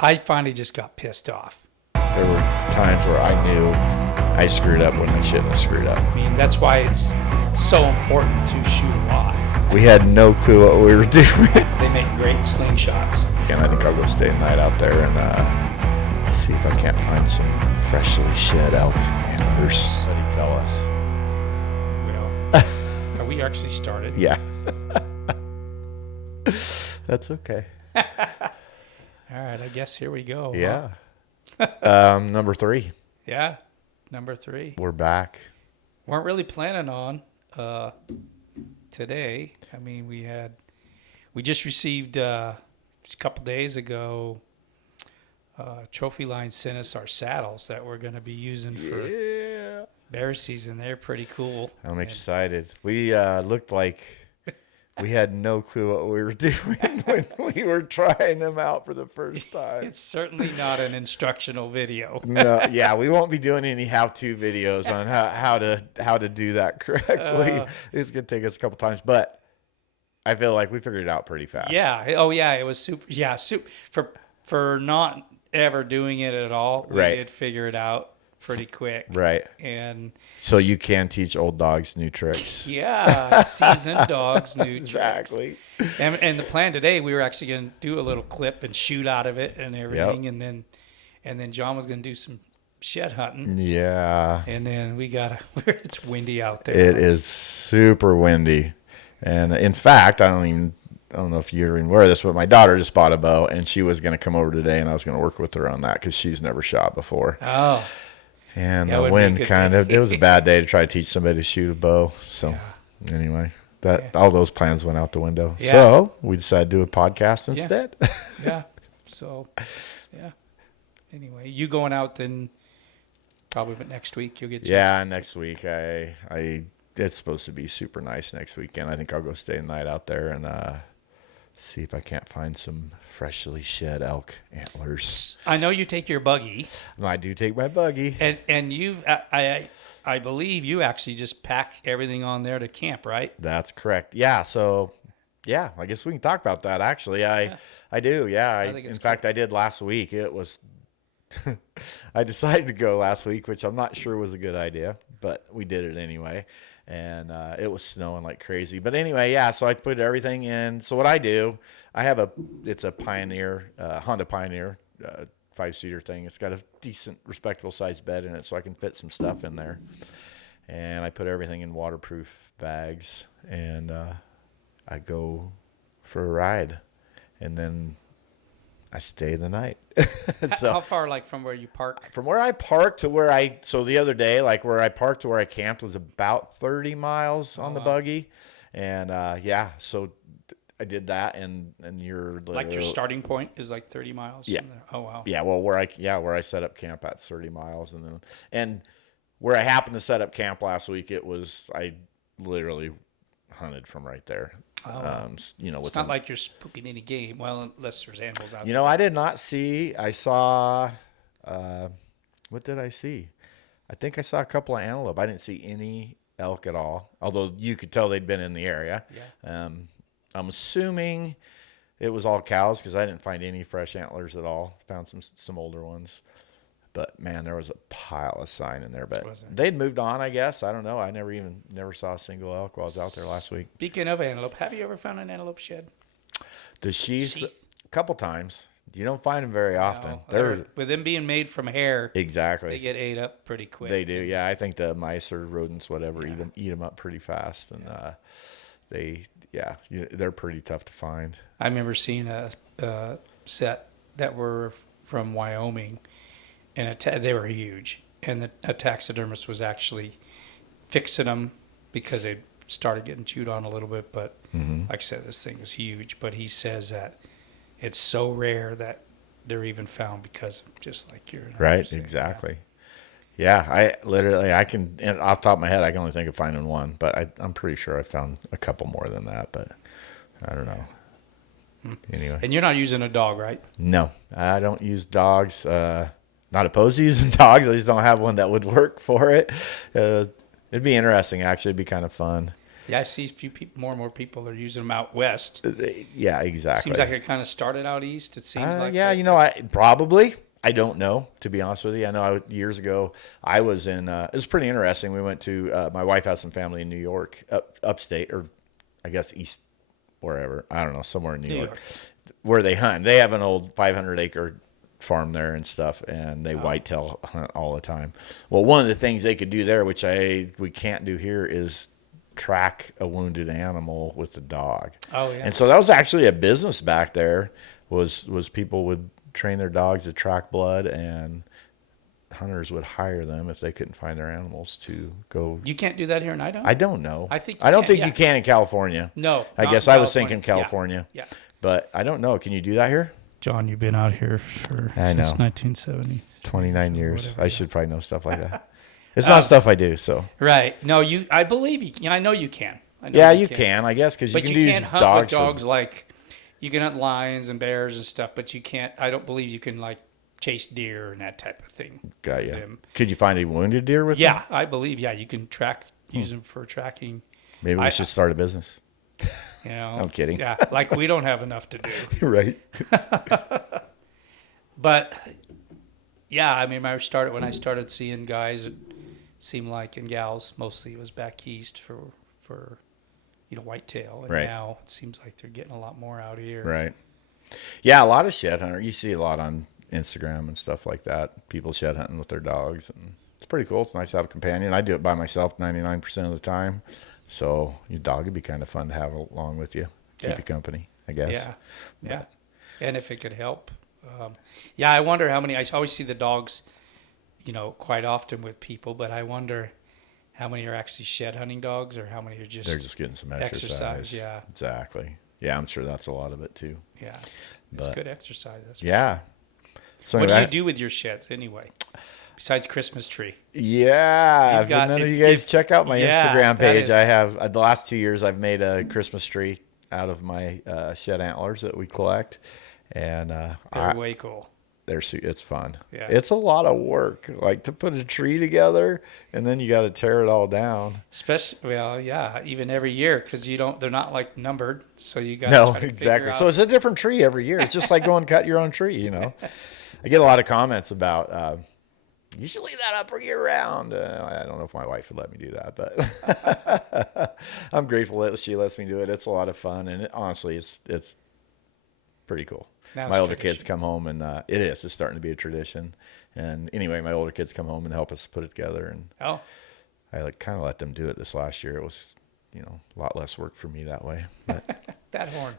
I finally just got pissed off. There were times where I knew I screwed up when I shouldn't have screwed up. I mean, that's why it's so important to shoot a lot. We had no clue what we were doing. They make great slingshots. And I think I'll go stay the night out there and see if I can't find some freshly shed elk antlers. Somebody tell us. Well, are we actually started? Yeah. That's okay. All right, I guess here we go. Yeah. Number 3. Yeah, number 3. We're back. Weren't really planning on today. I mean, we just received just a couple days ago. Trophy Line sent us our saddles that we're going to be using for bear season. They're pretty cool. I'm excited. We looked like we had no clue what we were doing when we were trying them out for the first time. It's certainly not an instructional video. No, yeah, we won't be doing any how-to videos on how to do that correctly. It's gonna take us a couple times, but I feel like we figured it out pretty fast. Yeah. Oh, yeah. It was super. Yeah, super for not ever doing it at all. We did figure it out pretty quick. Right. And so you can teach old dogs new tricks. Yeah, seasoned dogs new exactly. tricks. And the plan today, we were actually going to do a little clip and shoot out of it and everything, and then John was going to do some shed hunting. Yeah. And then it's windy out there. It is super windy, and in fact, I don't know if you're even aware of this, but my daughter just bought a bow, and she was going to come over today, and I was going to work with her on that because she's never shot before. Oh. And the wind it was a bad day to try to teach somebody to shoot a bow. So anyway, all those plans went out the window. Yeah. So we decided to do a podcast instead. Yeah. So, yeah. Anyway, you going out then probably next week you'll get next week. It's supposed to be super nice next weekend. I think I'll go stay the night out there and see if I can't find some freshly shed elk antlers. I know you take your buggy. I do take my buggy. And you've, I believe you actually just pack everything on there to camp, right? That's correct. Yeah. So, yeah, I guess we can talk about that. Actually, I do. Yeah. In fact, I did last week. It was, I decided to go last week, which I'm not sure was a good idea, but we did it anyway. And it was snowing like crazy. But anyway, yeah, so I put everything in. So what I do, it's a Pioneer, Honda Pioneer 5-seater thing. It's got a decent, respectable sized bed in it, so I can fit some stuff in there. And I put everything in waterproof bags, and I go for a ride. And then I stay the night. So, how far, like, from where you park? From where I parked to so the other day, like, where I parked to where I camped was about 30 miles on the buggy. And, so I did that, and you're... Like, your starting point is, like, 30 miles? Yeah. From there? Oh, wow. Yeah, well, where I set up camp at 30 miles. And where I happened to set up camp last week, I literally hunted from right there. Oh. It's not like you're spooking any game. Well, unless there's animals out there. I did not see. I saw. What did I see? I think I saw a couple of antelope. I didn't see any elk at all. Although you could tell they'd been in the area. Yeah. I'm assuming it was all cows because I didn't find any fresh antlers at all. Found some older ones. But man, there was a pile of sign in there. But they'd moved on, I guess. I don't know. I never saw a single elk while I was out there last week. Speaking of antelope, have you ever found an antelope shed? The sheaths, a couple times. You don't find them very often. No, with them being made from hair, exactly, they get ate up pretty quick. They do, yeah. I think the mice or rodents, whatever, eat them up pretty fast, and they're pretty tough to find. I remember seeing a set that were from Wyoming. And they were huge. And a taxidermist was actually fixing them because they started getting chewed on a little bit. But like I said, this thing was huge. But he says that it's so rare that they're even found because of just like you're right, exactly. Yeah, I can, and off the top of my head, I can only think of finding one. But I'm pretty sure I found a couple more than that. But I don't know. Anyway. And you're not using a dog, right? No, I don't use dogs. Not opposed to using dogs. I just don't have one that would work for it. It'd be interesting, actually. It'd be kind of fun. Yeah, I see a few people, more and more people are using them out west. Yeah, exactly. Seems like it kind of started out east. It seems like. Yeah, I don't know, to be honest with you. I know years ago I was in. It was pretty interesting. We went to. My wife has some family in New York, upstate, or I guess east, wherever. I don't know, somewhere in New York, where they hunt. They have an old 500-acre farm there and stuff, and they whitetail hunt all the time. Well, one of the things they could do there, which we can't do here, is track a wounded animal with the dog. Oh yeah. And so that was actually a business back there. Was people would train their dogs to track blood, and hunters would hire them if they couldn't find their animals to go. You can't do that here in Idaho? I don't know. I think don't think you can in California. No. I guess I was thinking California. Yeah. But I don't know. Can you do that here? John, you've been out here since 1970. 29 years. Whatever, I should probably know stuff like that. It's not stuff I do, so. Right. No, I believe you. I know you can. You can, I guess, because you can but do you can't hunt dogs with dogs like you can hunt lions and bears and stuff, but you can't. I don't believe you can like chase deer and that type of thing. Got you. Could you find a wounded deer with them? Yeah, I believe. Yeah, you can use them for tracking. Maybe we should start a business. You know, I'm kidding. Yeah, like we don't have enough to do. Right. But yeah, I mean, when I started seeing guys, it seemed like, and gals, mostly it was back east for whitetail, and now it seems like they're getting a lot more out here. Right. Yeah, a lot of shed hunter. You see a lot on Instagram and stuff like that. People shed hunting with their dogs, and it's pretty cool. It's nice to have a companion. I do it by myself 99% of the time. So your dog would be kind of fun to have along with you, keep you company, I guess. Yeah. And if it could help. I wonder how many, I always see the dogs, quite often with people, but I wonder how many are actually shed hunting dogs or how many are they're just getting some exercise. Yeah. Exactly. Yeah, I'm sure that's a lot of it too. Yeah. It's good exercise. That's So what do you do with your sheds anyway? Besides Christmas tree. Yeah. If none of you guys check out my Instagram page, I have the last 2 years I've made a Christmas tree out of my shed antlers that we collect. And they're way cool. It's fun. Yeah. It's a lot of work, like to put a tree together, and then you got to tear it all down. Especially, even every year because they're not like numbered, so you got no exactly. So it's a different tree every year. It's just like going cut your own tree. I get a lot of comments about you should leave that up year round. I don't know if my wife would let me do that, but I'm grateful that she lets me do it. It's a lot of fun, and honestly, it's pretty cool. My older kids come home, and it's starting to be a tradition. And anyway, my older kids come home and help us put it together. And I kind of let them do it this last year. It was, a lot less work for me that way. But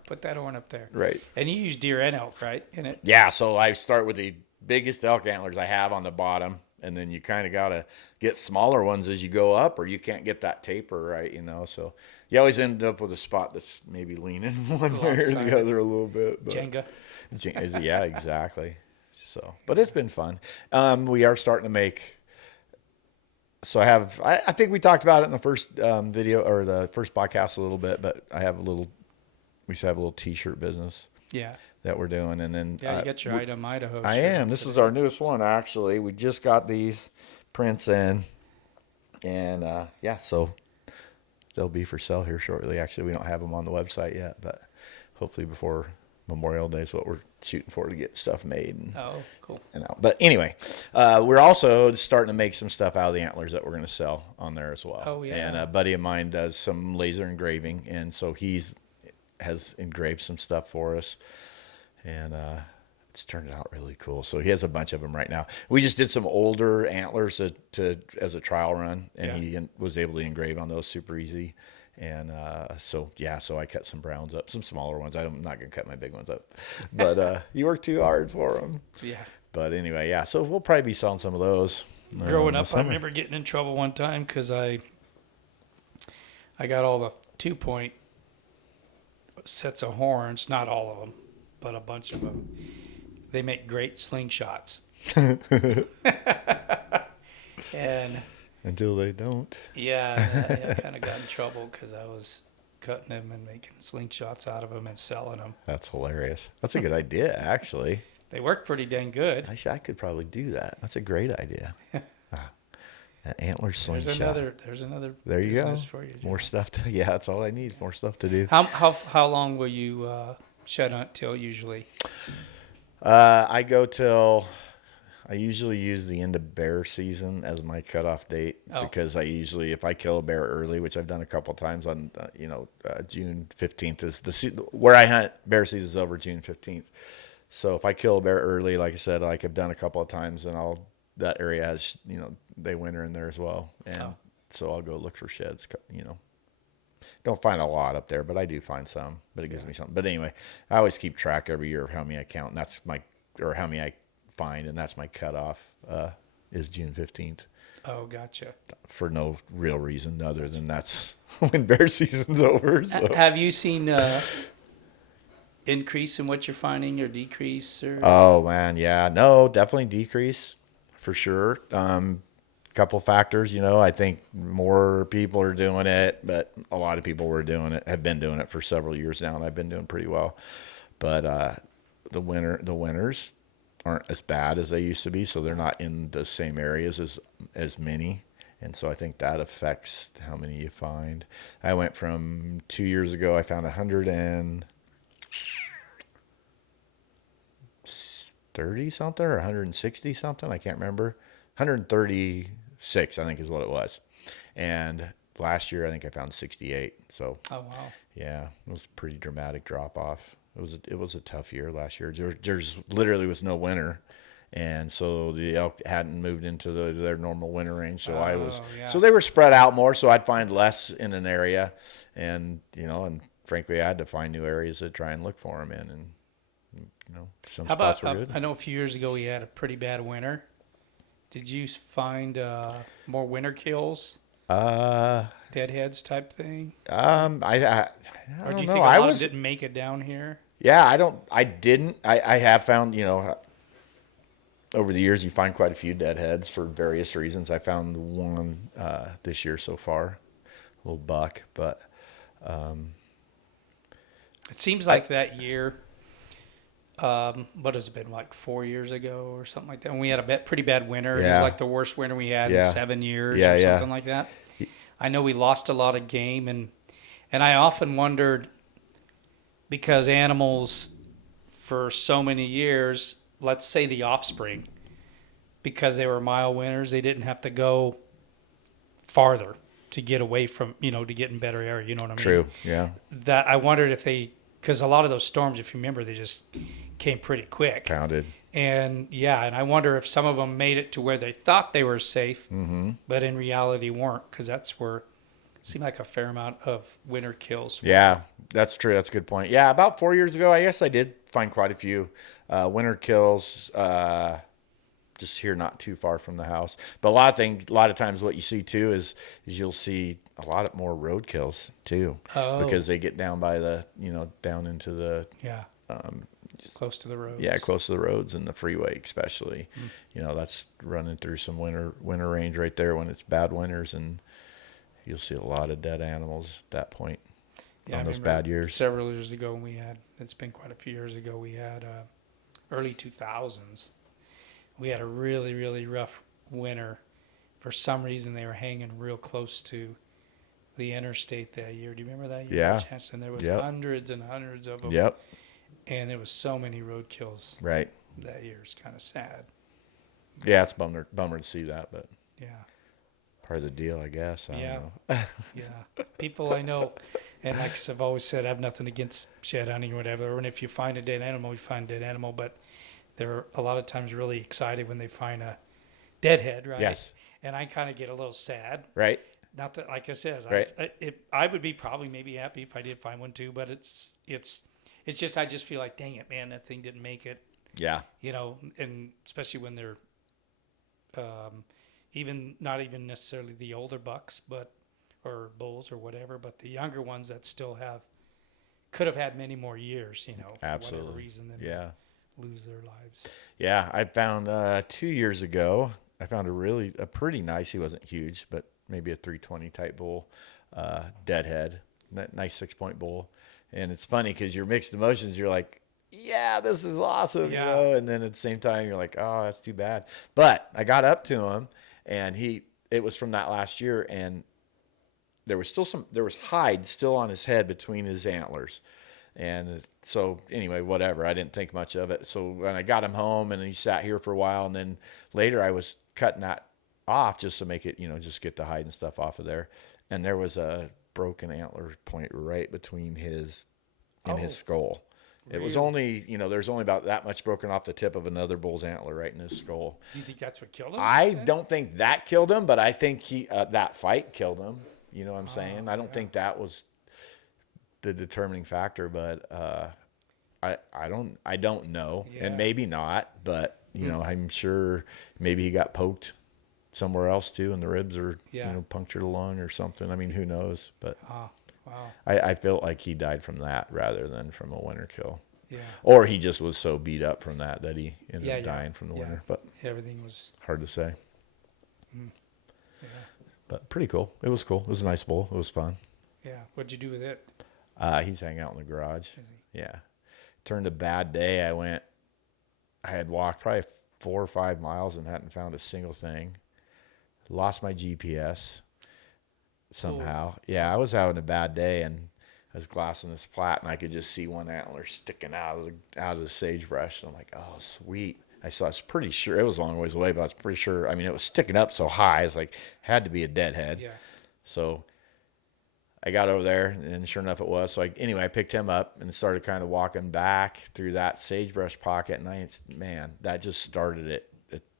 put that horn up there. Right. And you use deer and elk, right? In it. Yeah. So I start with the biggest elk antlers I have on the bottom, and then you kind of got to get smaller ones as you go up, or you can't get that taper right. So you always end up with a spot that's maybe leaning one way or the other a little bit. But Jenga. Yeah, exactly. So, but it's been fun. We are starting to make. So I think we talked about it in the first video or the first podcast a little bit, but we should have a little t-shirt business. Yeah. That we're doing, and then you got your Item Idaho. I am. This is our newest one, actually. We just got these prints in, and so they'll be for sale here shortly. Actually, we don't have them on the website yet, but hopefully before Memorial Day is what we're shooting for to get stuff made. Cool. And out. But anyway, we're also starting to make some stuff out of the antlers that we're going to sell on there as well. Oh, yeah. And a buddy of mine does some laser engraving, and so has engraved some stuff for us, and it's turned out really cool. So he has a bunch of them right now. We just did some older antlers as a trial run, and he was able to engrave on those super easy. And so I cut some browns up, some smaller ones. I'm not going to cut my big ones up, but you work too hard for them. Yeah. But anyway, so we'll probably be selling some of those. Growing up, I remember getting in trouble one time because I got all the 2-point sets of horns, not all of them, but a bunch of them. They make great slingshots. And until they don't. Yeah, I kind of got in trouble because I was cutting them and making slingshots out of them and selling them. That's hilarious. That's a good idea, actually. They work pretty dang good. I could probably do that. That's a great idea. An antler slingshot. There's another There you go. business for you, Joe. More stuff to. Yeah, that's all I need. More stuff to do. How long will you shed hunt till usually? I go till. I usually use the end of bear season as my cutoff date because I usually, if I kill a bear early, which I've done a couple times on, June 15th is where I hunt. Bear season is over June 15th. So if I kill a bear early, like I said, like I've done a couple of times, and that area has, they winter in there as well. And so I'll go look for sheds, Don't find a lot up there, but I do find some, but it gives me something. But anyway, I always keep track every year of how many I count, and how many I find, and that's my cutoff is June 15th. Oh, gotcha. For no real reason other than that's when bear season's over. So. Have you seen increase in what you're finding or decrease? Or? Oh, man, yeah. No, definitely decrease for sure. Couple factors, I think more people are doing it, but a lot of people have been doing it for several years now, and I've been doing pretty well. But the winters aren't as bad as they used to be, so they're not in the same areas as many, and so I think that affects how many you find. I went from 2 years ago, I found 130 something or 160 something, I can't remember. 136, I think, is what it was, and last year I think I found 68. So oh wow, yeah, it was a pretty dramatic drop off. It was a tough year last year. There's literally was no winter, and so the elk hadn't moved into their normal winter range. So so they were spread out more. So I'd find less in an area, and and frankly, I had to find new areas to try and look for them in, and some spots were good. I know a few years ago we had a pretty bad winter. Did you find more winter kills? Deadheads type thing? I or do you don't think know. a lot didn't make it down here? Yeah, I didn't. I have found, over the years you find quite a few deadheads for various reasons. I found one this year so far, a little buck, but it seems like that year. What has it been, like 4 years ago or something like that? And we had a pretty bad winter. Yeah. It was like the worst winter we had in 7 years or something like that. I know we lost a lot of game, and I often wondered, because animals for so many years, let's say the offspring, because they were mild winters, they didn't have to go farther to get away from, to get in better area. You know what I mean? True. Yeah. That I wondered if because a lot of those storms, if you remember, they just came pretty quick. Pounded. And I wonder if some of them made it to where they thought they were safe, but in reality weren't, because that's where it seemed like a fair amount of winter kills. Yeah, that's true. That's a good point. Yeah, about 4 years ago, I guess I did find quite a few winter kills just here not too far from the house. But a lot of times what you see too is you'll see a lot more road kills too, because they get down by the, down into the close to the roads. Yeah, close to the roads and the freeway especially. That's running through some winter range right there when it's bad winters, and you'll see a lot of dead animals at that point on those bad years. Several years ago it's been quite a few years ago, we had early 2000s. We had a really, really rough winter. For some reason, they were hanging real close to the interstate that year. Do you remember that year? Yeah. And there was hundreds and hundreds of them. Yep. And there was so many road kills. Right. That year. It's kind of sad. Yeah, it's bummer to see that, but yeah, part of the deal, I guess. I don't know. Yeah. People I know, and like I've always said, I have nothing against shed hunting or whatever. And if you find a dead animal, you find a dead animal. But they're a lot of times really excited when they find a deadhead, right? Yes. And I kind of get a little sad. Right. Not that, like I said, right. I would be probably maybe happy if I did find one too, but it's just, I just feel like, dang it, man, that thing didn't make it. Yeah. And especially when they're not even necessarily the older bucks, or bulls or whatever, but the younger ones that still could have had many more years, for Absolutely. whatever reason, than lose their lives. Yeah, I found 2 years ago, I found a pretty nice, he wasn't huge, but maybe a 320 type bull, deadhead, nice 6-point bull. And it's funny because your mixed emotions, you're like, yeah, this is awesome, and then at the same time you're like, oh, that's too bad. But I got up to him, and he it was from that last year, and there was hide still on his head between his antlers. And so anyway, whatever, I didn't think much of it. So when I got him home and he sat here for a while, and then later I was cutting that off just to make it, just get the hide and stuff off of there. And there was a broken antler point right between his skull. It was only, there's only about that much broken off the tip of another bull's antler right in his skull. Do you think that's what killed him? I don't think that killed him, but I think that fight killed him. You know what I'm saying? I don't think that was the determining factor, but I don't know, and maybe not, but I'm sure maybe he got poked somewhere else too, and the ribs are punctured a lung or something. I mean, who knows? But wow. I felt like he died from that rather than from a winter kill. Yeah. Or he just was so beat up from that he ended up dying from the winter. But everything was hard to say. Yeah. But pretty cool. It was cool. It was a nice bull. It was fun. Yeah. What'd you do with it? He's hanging out in the garage. Yeah. Turned a bad day. I had walked probably 4 or 5 miles and hadn't found a single thing. Lost my GPS somehow. Oh. Yeah, I was having a bad day, and I was glassing this flat, and I could just see one antler sticking out of the sagebrush. And I'm like, oh, sweet. I was pretty sure it was a long ways away, but I was pretty sure. I mean, it was sticking up so high. It's like had to be a deadhead. Yeah. So I got over there, and sure enough, it was. So I picked him up and started kind of walking back through that sagebrush pocket, and that just started it.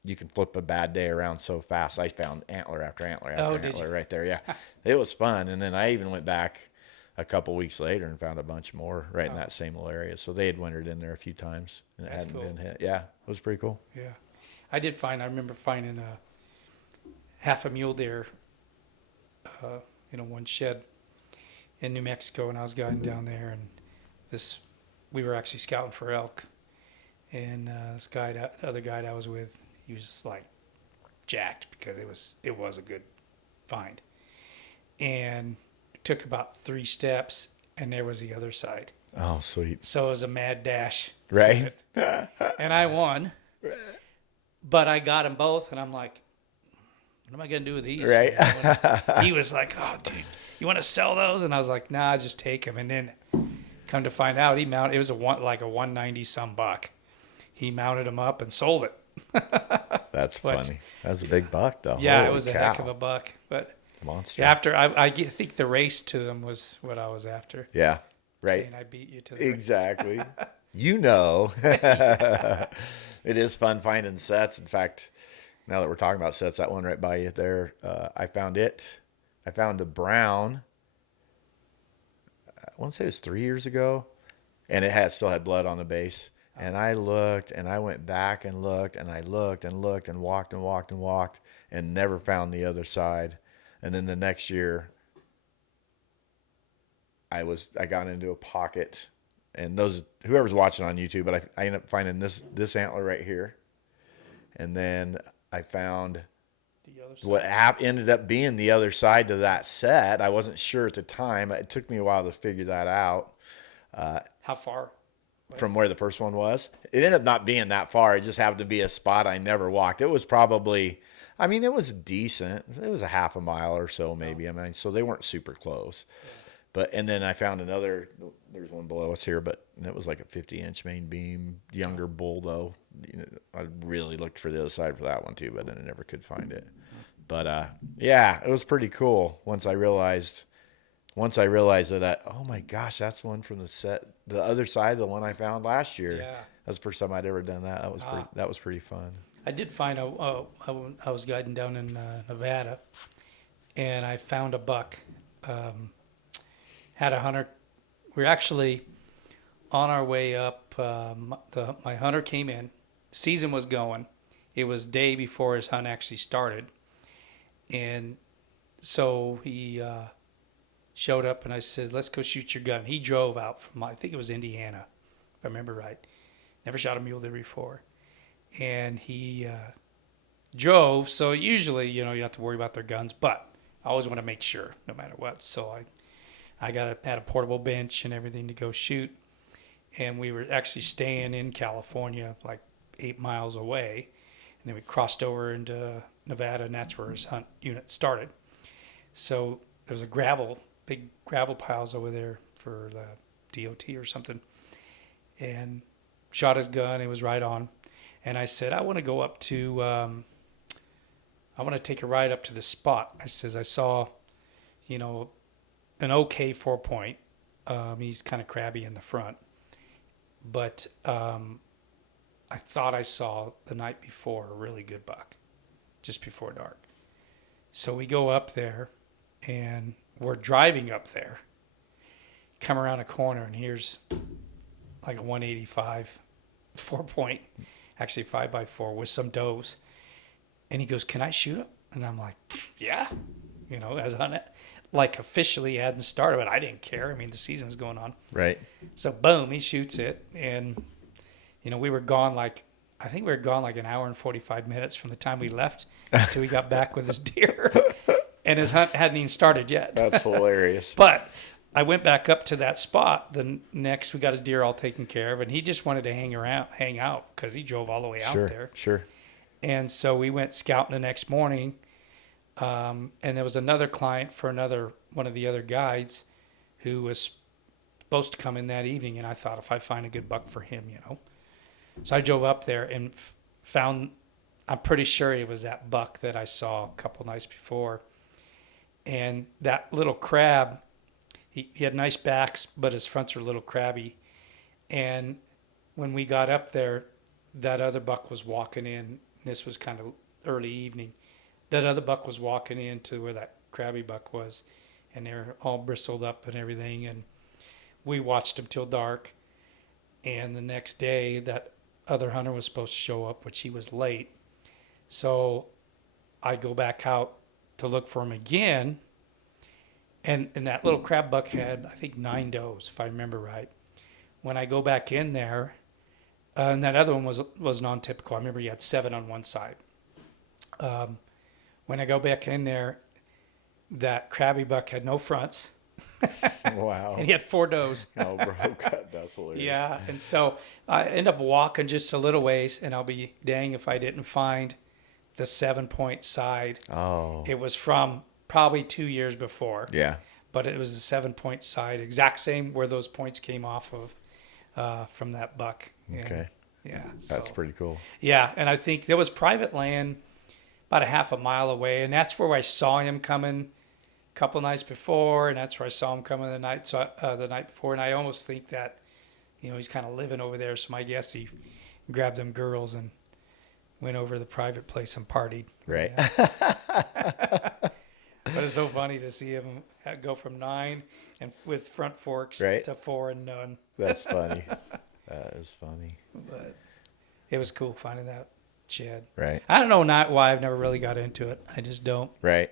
You can flip a bad day around so fast. I found antler after antler after antler right there. Yeah, it was fun. And then I even went back a couple weeks later and found a bunch more right in that same little area. So they had wintered in there a few times, and it hadn't been hit. Yeah, it was pretty cool. Yeah, I remember finding a half a mule deer, one shed in New Mexico, and I was guiding down there, and we were actually scouting for elk, and this other guide I was with, he was just like jacked because it was a good find, and it took about 3 steps, and there was the other side. Oh, sweet! So it was a mad dash, right? And I won, but I got them both, and I'm like, what am I gonna do with these? Right? He was like, oh, dude, you want to sell those? And I was like, nah, just take them. And then come to find out, it was a 190 some buck. He mounted them up and sold it. That's funny. That's a big buck, though. Yeah, Holy it was a cow. heck of a buck. But monster. After I think the race to them was what I was after. Yeah, right. Saying I beat you to the exactly. race. It is fun finding sets. In fact, now that we're talking about sets, that one right by you there, I found it. I found a brown. I want to say it was 3 years ago, and it still had blood on the base. And I looked, and I went back and looked, and I looked and looked and walked and walked and walked, and never found the other side. And then the next year, I got into a pocket, and whoever's watching on YouTube, but I ended up finding this antler right here, and then I found what ended up being the other side to that set. I wasn't sure at the time. It took me a while to figure that out. How far? From where the first one was? It ended up not being that far. It just happened to be a spot I never walked. It was probably, it was decent. It was a half a mile or so maybe. So they weren't super close. Yeah. And then I found another, there's one below us here, but it was like a 50-inch main beam, younger bull though. I really looked for the other side for that one too, but then I never could find it. But it was pretty cool once I realized that, oh my gosh, that's the one from the other side, the one I found last year. Yeah. That's the first time I'd ever done that. That was pretty fun. I did find I was guiding down in Nevada, and I found a buck. Had a hunter. We were actually on our way up. My hunter came in. Season was going. It was day before his hunt actually started, and so he showed up, and I said, let's go shoot your gun. He drove out from, I think it was Indiana, if I remember right. Never shot a mule deer before. And he drove, so usually, you have to worry about their guns, but I always want to make sure, no matter what. So I had a portable bench and everything to go shoot, and we were actually staying in California, like 8 miles away. then we crossed over into Nevada, and that's where his hunt unit started. So there was big gravel piles over there for the DOT or something, and shot his gun. It was right on, and I said, I want to go up to, I want to take a ride up to the spot. I says, I saw, an okay 4-point. He's kind of crabby in the front, but I thought I saw the night before a really good buck, just before dark. So we go up there, and we're driving up there, come around a corner, and here's like a 185 4-point, actually 5x4 with some does. And he goes, can I shoot him? And I'm like, yeah, as hunting, like officially hadn't started, but I didn't care. I mean, the season was going on. Right. So boom, he shoots it. And, we were gone I think we were gone like an hour and 45 minutes from the time we left until we got back with his deer. And his hunt hadn't even started yet. That's hilarious. But I went back up to that spot. The next, we got his deer all taken care of, and he just wanted to hang out because he drove all the way out there. Sure. And so we went scouting the next morning, and there was another client for one of the other guides who was supposed to come in that evening, and I thought if I find a good buck for him, So I drove up there and found, I'm pretty sure it was that buck that I saw a couple nights before. And that little crab, he had nice backs, but his fronts were a little crabby. And when we got up there, that other buck was walking in. This was kind of early evening. That other buck was walking into where that crabby buck was, and they were all bristled up and everything. And we watched them till dark. And the next day, that other hunter was supposed to show up, which he was late. So I go back out to look for him again. And that little crab buck had, I think, 9 does, if I remember right. When I go back in there, and that other one was non-typical. I remember he had 7 on one side. When I go back in there, that crabby buck had no fronts. Wow. And he had 4 does. Oh, bro, God, that's hilarious. Yeah, and so I end up walking just a little ways, and I'll be dang if I didn't find the 7-point side. Oh. It was from probably 2 years before. Yeah. But it was a 7-point side, exact same where those points came off of from that buck. Okay. Yeah. That's so, pretty cool. Yeah, and I think there was private land about a half a mile away, and that's where I saw him coming a couple nights before, and that's where I saw him coming the night before, and I almost think that, he's kind of living over there, so my guess he grabbed them girls and went over to the private place and partied. Right. But it's so funny to see him go from 9 and with front forks to 4 and none. That's funny. That is funny. But it was cool finding that shed. Right. I don't know why I've never really got into it. I just don't. Right.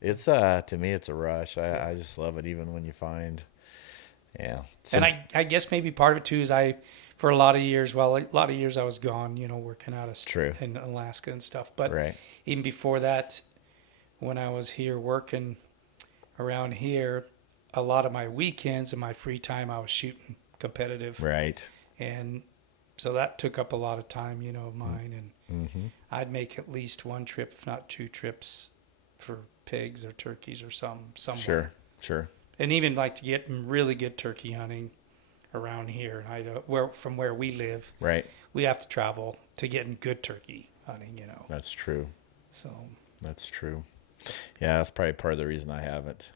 It's to me it's a rush. I just love it even when you find And I guess maybe part of it too is for a lot of years I was gone, working out in Alaska and stuff. But even before that, when I was here working around here, a lot of my weekends and my free time I was shooting competitive. Right. And so that took up a lot of time, of mine. And I'd make at least 1 trip, if not 2 trips for pigs or turkeys or somewhere. Sure. And even like to get really good turkey hunting around here. From where we live, right, we have to travel to get in good turkey hunting, That's true. So that's true. Yeah, that's probably part of the reason I haven't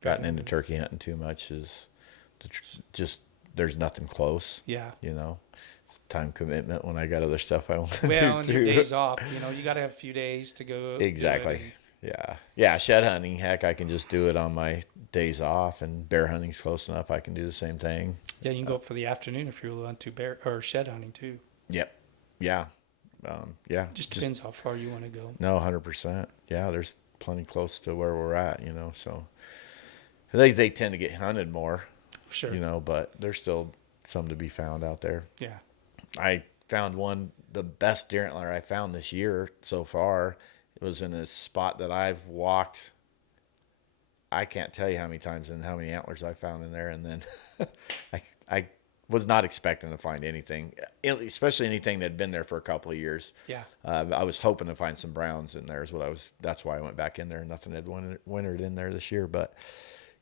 gotten into turkey hunting too much is just there's nothing close. Yeah. It's time commitment when I got other stuff I want to do. Well, and your days off, you got to have a few days to go. Exactly. Yeah. Shed hunting, heck, I can just do it on my days off, and bear hunting's close enough. I can do the same thing. Yeah, you can go for the afternoon if you're willing to bear or shed hunting too. Yep. Yeah. Just depends how far you want to go. No, 100%. Yeah, there's plenty close to where we're at, so they tend to get hunted more. Sure. But there's still some to be found out there. Yeah. I found the best deer antler I found this year so far. It was in a spot that I've walked. I can't tell you how many times and how many antlers I found in there. And then I was not expecting to find anything, especially anything that had been there for a couple of years. Yeah. I was hoping to find some browns in there. That's why I went back in there. Nothing had wintered in there this year, but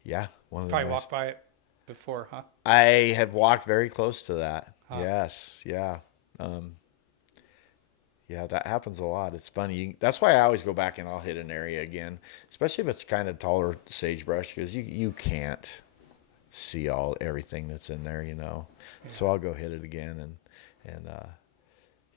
yeah, one of the Probably walked by it before, huh? I have walked very close to that. Huh. Yes, yeah. Yeah, that happens a lot. It's funny. That's why I always go back and I'll hit an area again, especially if it's kind of taller sagebrush, because you can't see everything that's in there, Yeah. So I'll go hit it again, and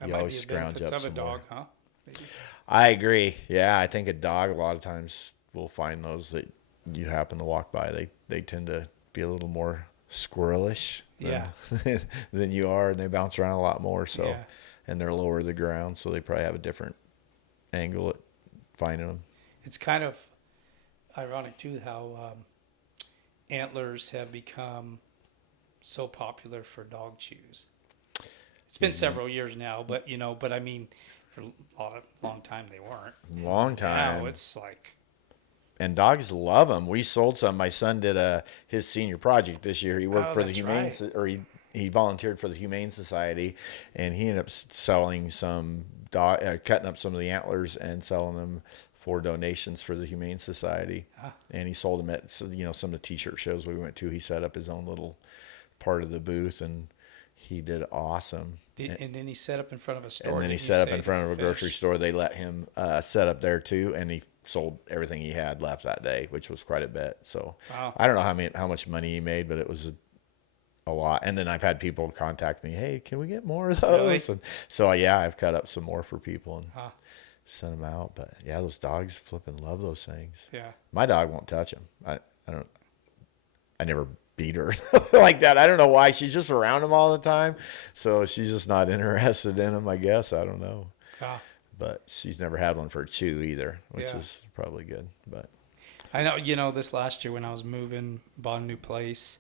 you always scrounge up some more. Huh? Maybe. I agree. Yeah, I think a dog a lot of times will find those that you happen to walk by. They tend to be a little more squirrelish than you are, and they bounce around a lot more. So. Yeah. And they're lower to the ground, so they probably have a different angle at finding them. It's kind of ironic, too, how antlers have become so popular for dog chews. It's been several years now, but, I mean, for a long time they weren't. Long time. Now it's like... And dogs love them. We sold some. My son did his senior project this year. He worked for the Humane... Right. He volunteered for the Humane Society, and he ended up selling some cutting up some of the antlers and selling them for donations for the Humane Society. And he sold them at some of the T-shirt shows we went to. He set up his own little part of the booth, and he did awesome. And then he set up in front of a store. And then he set up in front of a grocery store. They let him set up there too, and he sold everything he had left that day, which was quite a bit. So I don't know how much money he made, but it was a lot. And then I've had people contact me, hey, can we get more of those? Really? And so I've cut up some more for people and sent them out. But yeah, those dogs flipping love those things. Yeah, my dog won't touch them. I never beat her like that. I don't know why. She's just around them all the time, so she's just not interested in them, I guess. I don't know. But she's never had one for a chew either, which is probably good. But I know, this last year when I was moving, bought a new place,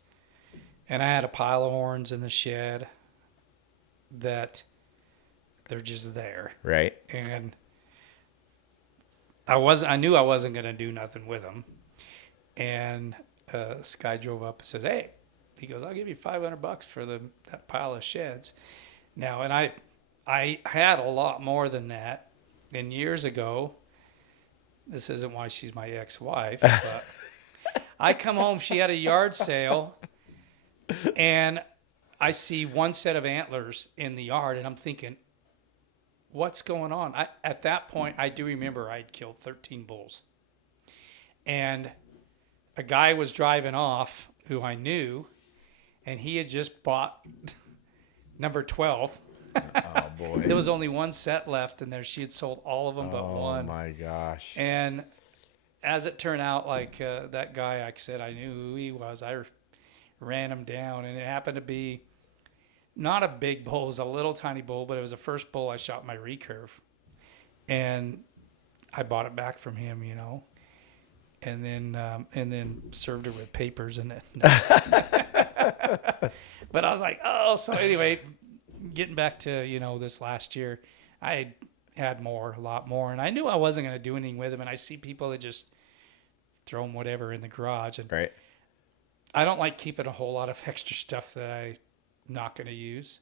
and I had a pile of horns in the shed that they're just there. Right. And I knew I wasn't going to do nothing with them. And this guy drove up and says, hey, he goes, I'll give you $500 for that pile of sheds. Now, and I had a lot more than that. And years ago, this isn't why she's my ex-wife, but I come home, she had a yard sale, and I see one set of antlers in the yard, and I'm thinking, what's going on? At that point, I do remember I'd killed 13 bulls. And a guy was driving off who I knew, and he had just bought number 12. Oh, boy. There was only one set left, and she had sold all of them but one. Oh, my gosh. And as it turned out, that guy, like I said, I knew who he was. I ran him down, and it happened to be not a big bull. It was a little tiny bull, but it was the first bull I shot my recurve. And I bought it back from him, and then served her with papers and it. But I was like, oh, so anyway, getting back to, this last year, I had a lot more, and I knew I wasn't going to do anything with them, and I see people that just throw them whatever in the garage. And right. I don't like keeping a whole lot of extra stuff that I'm not going to use.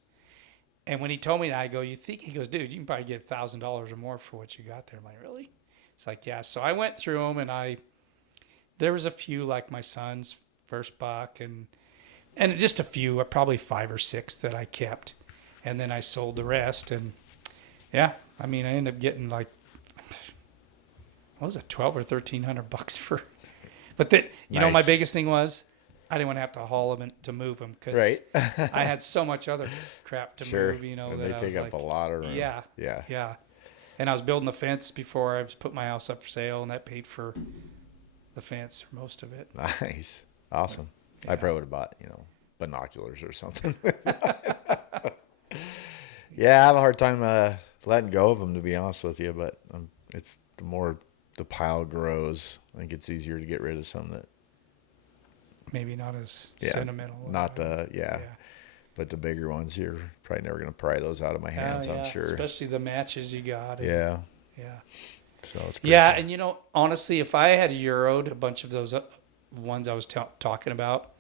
And when he told me that, I go, you think? He goes, dude, you can probably get $1,000 or more for what you got there. I'm like, really? It's like, yeah. So I went through them, and there was a few, like my son's first buck, and just a few, probably 5 or 6 that I kept. And then I sold the rest. And yeah, I mean, I ended up getting what was it, $1,200 or $1,300 for. But that, nice. My biggest thing was I didn't want to have to haul them to move them because right. I had so much other crap to move. And that they take up a lot of room. Yeah. And I was building the fence before I put my house up for sale, and that paid for the fence or most of it. Nice, awesome. Yeah. I probably would have bought binoculars or something. Yeah, I have a hard time letting go of them, to be honest with you. But it's the more the pile grows, I think it's easier to get rid of some that maybe not as sentimental. Not but the bigger ones, you're probably never going to pry those out of my hands. I'm sure, especially the matches you got. Yeah. So it's cool. And honestly, if I had Euro'd a bunch of those ones I was talking about,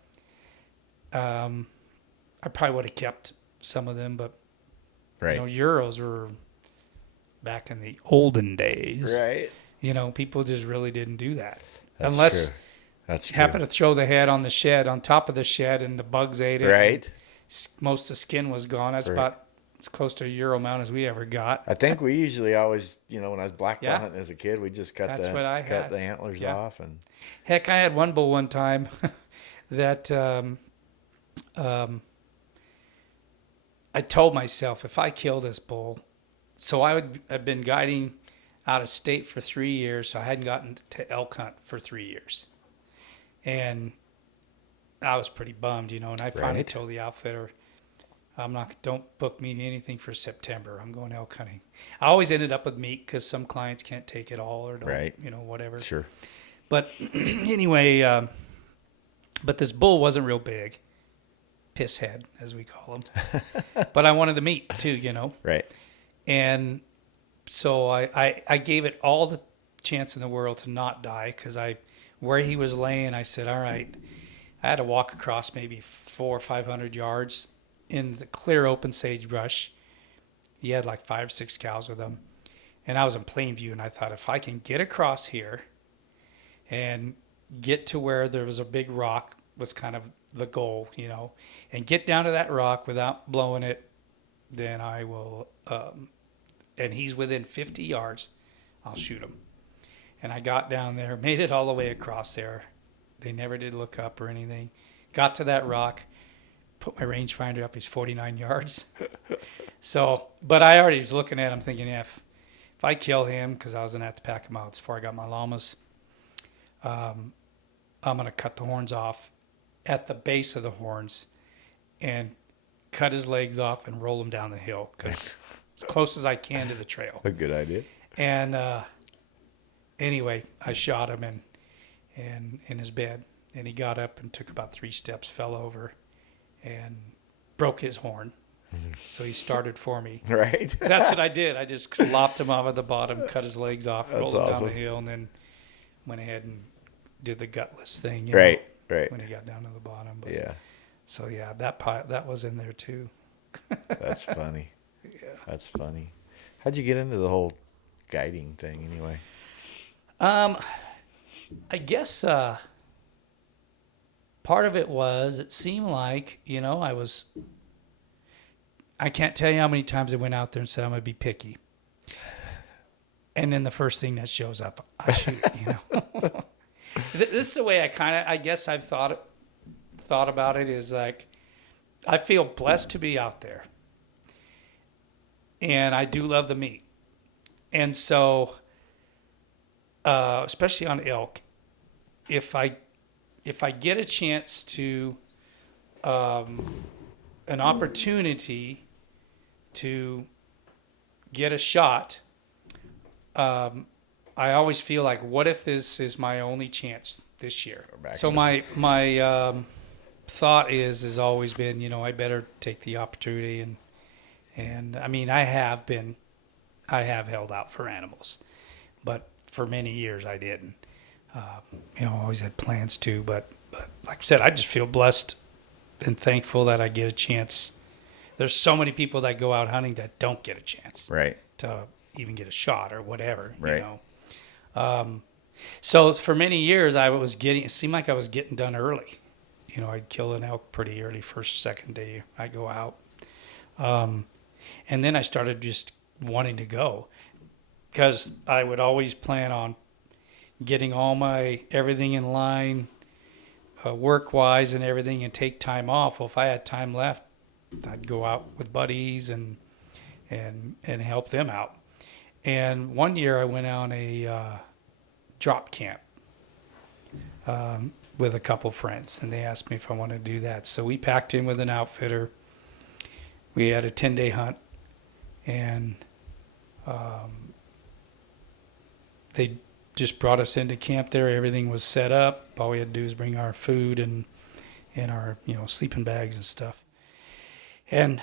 I probably would have kept some of them, but Right. euros were back in the olden days. Right. People just really didn't do that. That's Unless true. That's you true. happen to throw the head on the shed, on top of the shed, and the bugs ate it. Right. Most of the skin was gone. That's about as close to a euro amount as we ever got. I think we usually always, when I was blacktail Yeah. hunting as a kid, we just cut That's the what I cut had. the antlers Yeah. off and. Heck, I had one bull one time that I told myself if I kill this bull, so I've been guiding out of state for 3 years, so I hadn't gotten to elk hunt for 3 years, and I was pretty bummed, and I finally Right. told the outfitter, don't book me anything for September. I'm going elk hunting. I always ended up with meat because some clients can't take it all or don't, Right. Whatever. Sure. But anyway, but this bull wasn't real big, piss head as we call him. But I wanted the meat too, Right. And so I gave it all the chance in the world to not die because where he was laying, I said, all right. I had to walk across maybe 400 or 500 yards in the clear open sagebrush. He had like 5 or 6 cows with him. And I was in plain view, and I thought, if I can get across here and get to where there was a big rock was kind of the goal, and get down to that rock without blowing it, then I will, and he's within 50 yards, I'll shoot him. And I got down there, made it all the way across there. They never did look up or anything. Got to that rock, put my rangefinder up. He's 49 yards. But I already was looking at him thinking, if I kill him, because I was going to have to pack him out before I got my llamas, I'm going to cut the horns off at the base of the horns and cut his legs off and roll him down the hill because as close as I can to the trail. A good idea. And anyway, I shot him and in his bed, and he got up and took about 3 steps, fell over, and broke his horn. So he started for me. Right. That's what I did. I just lopped him off at the bottom, cut his legs off, rolled him down the hill, and then went ahead and did the gutless thing. Right. When he got down to the bottom. But, Yeah. So yeah, that was in there too. That's funny. Yeah. That's funny. How'd you get into the whole guiding thing anyway? I guess part of it was it seemed like, I can't tell you how many times I went out there and said I'm going to be picky. And then the first thing that shows up, I shoot, This is the way I guess I've thought about it is like, I feel blessed to be out there. And I do love the meat. And so, especially on elk, if I get a chance to, an opportunity to get a shot, I always feel like, what if this is my only chance this year? So my thought has always been, I better take the opportunity, and I mean, I have held out for animals, but for many years I didn't. I always had plans to, but like I said, I just feel blessed and thankful that I get a chance. There's so many people that go out hunting that don't get a chance, Right. to even get a shot or whatever, Right. So for many years it seemed like I was getting done early. I'd kill an elk pretty early, first, second day I go out. And then I started just wanting to go because I would always plan on getting all my everything in line, work-wise and everything, and take time off. Well, if I had time left, I'd go out with buddies and help them out. And one year I went on a drop camp with a couple friends, and they asked me if I wanted to do that. So we packed in with an outfitter. We had a 10-day hunt, and they just brought us into camp there. Everything was set up. All we had to do was bring our food and our sleeping bags and stuff. And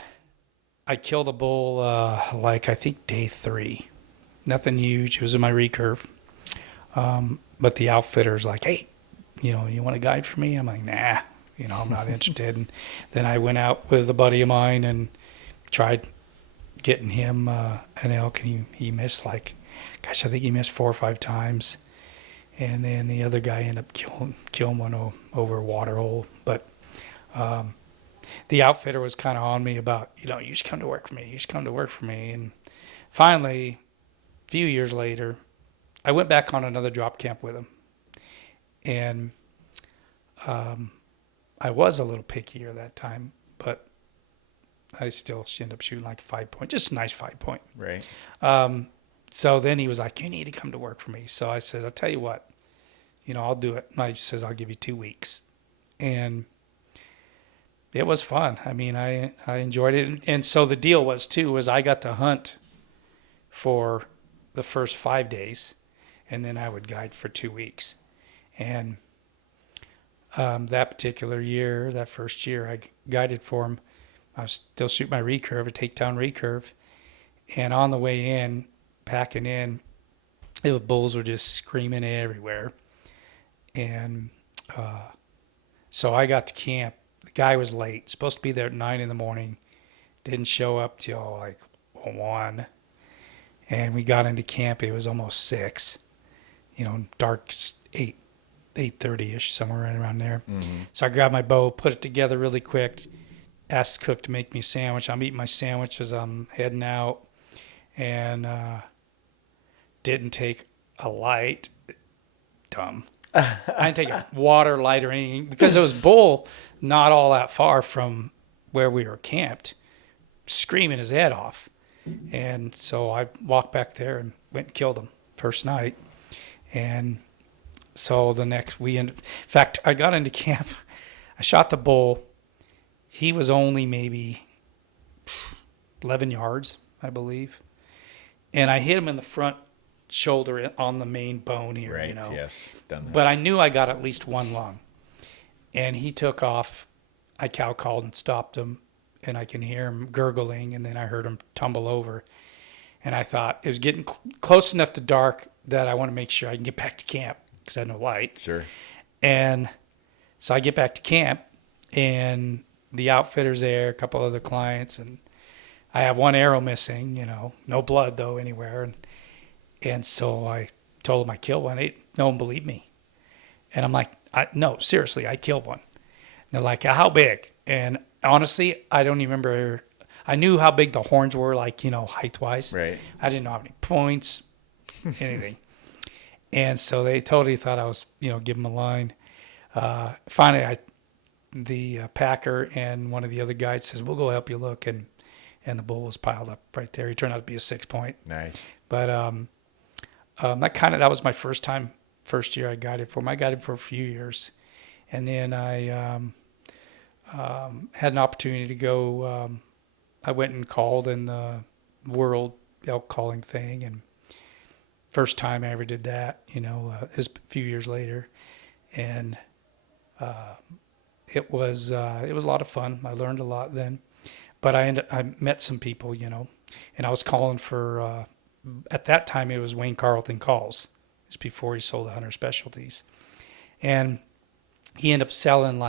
I killed a bull I think day 3. Nothing huge. It was in my recurve. But the outfitter's like, hey, you want a guide for me? I'm like, nah. I'm not interested. And then I went out with a buddy of mine and tried getting him an elk, and he missed I think he missed 4 or 5 times. And then the other guy ended up killing one over a water hole. But the outfitter was kind of on me about, you should come to work for me. You should come to work for me. And finally, a few years later, I went back on another drop camp with him. And I was a little pickier that time, but I still ended up shooting like a 5-point, just a nice 5-point. Right. So then he was like, you need to come to work for me. So I said, I'll tell you what, I'll do it. And I says, I'll give you 2 weeks. And it was fun. I mean, I enjoyed it. And so the deal was I got to hunt for the first 5 days, and then I would guide for 2 weeks. And that particular year, that first year, I guided for him. I was still shooting my recurve, a takedown recurve. And on the way in, packing in, the bulls were just screaming everywhere. And so I got to camp. The guy was late, supposed to be there at 9 in the morning. Didn't show up till like 1. And we got into camp. It was almost 6. Dark 8:30ish, somewhere right around there. Mm-hmm. So I grabbed my bow, put it together really quick, asked the cook to make me a sandwich. I'm eating my sandwich as I'm heading out, and didn't take a light. Dumb. I didn't take a water light or anything because there was bull not all that far from where we were camped, screaming his head off. And so I walked back there and went and killed him first night. And so the next in fact, I got into camp. I shot the bull. He was only maybe 11 yards, I believe. And I hit him in the front shoulder on the main bone here, right, yes. Done that. But I knew I got at least one lung. And he took off. I cow called and stopped him, and I can hear him gurgling, and then I heard him tumble over. And I thought it was getting close enough to dark that I want to make sure I can get back to camp because I had no light. Sure. And so I get back to camp, and the outfitter's there, a couple other clients, and I have one arrow missing, no blood though anywhere. And so I told him I killed one. No one believed me. And I'm like, no, seriously, I killed one. And they're like, how big? And honestly, I don't even remember. I knew how big the horns were, height-wise. Right. I didn't know how many points, anything. And so they totally thought I was, giving them a line. Finally, the packer and one of the other guys says, we'll go help you look. And the bull was piled up right there. He turned out to be a 6-point. Nice. But that was my first year I guided for him. I guided for a few years. And then I had an opportunity to go. I went and called in the world elk calling thing, and first time I ever did that, is a few years later, and it was a lot of fun. I learned a lot then, but I met some people, and I was calling for. At that time, it was Wayne Carlton Calls. It was before he sold the Hunter Specialties, and he ended up selling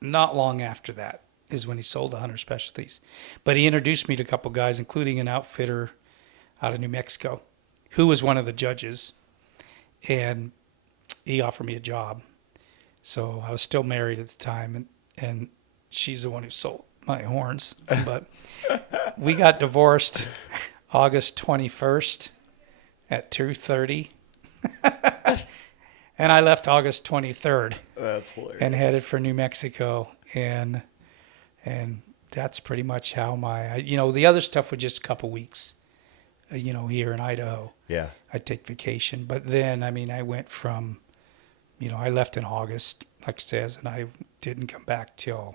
not long after that is when he sold the Hunter Specialties. But he introduced me to a couple guys, including an outfitter out of New Mexico, who was one of the judges, and he offered me a job. So I was still married at the time, and she's the one who sold my horns. But we got divorced August 21st at 2:30. And I left August 23rd. That's hilarious. And headed for New Mexico. And that's pretty much how the other stuff was just a couple weeks, here in Idaho. Yeah. I'd take vacation. But then, I went from, I left in August, like it says, and I didn't come back till,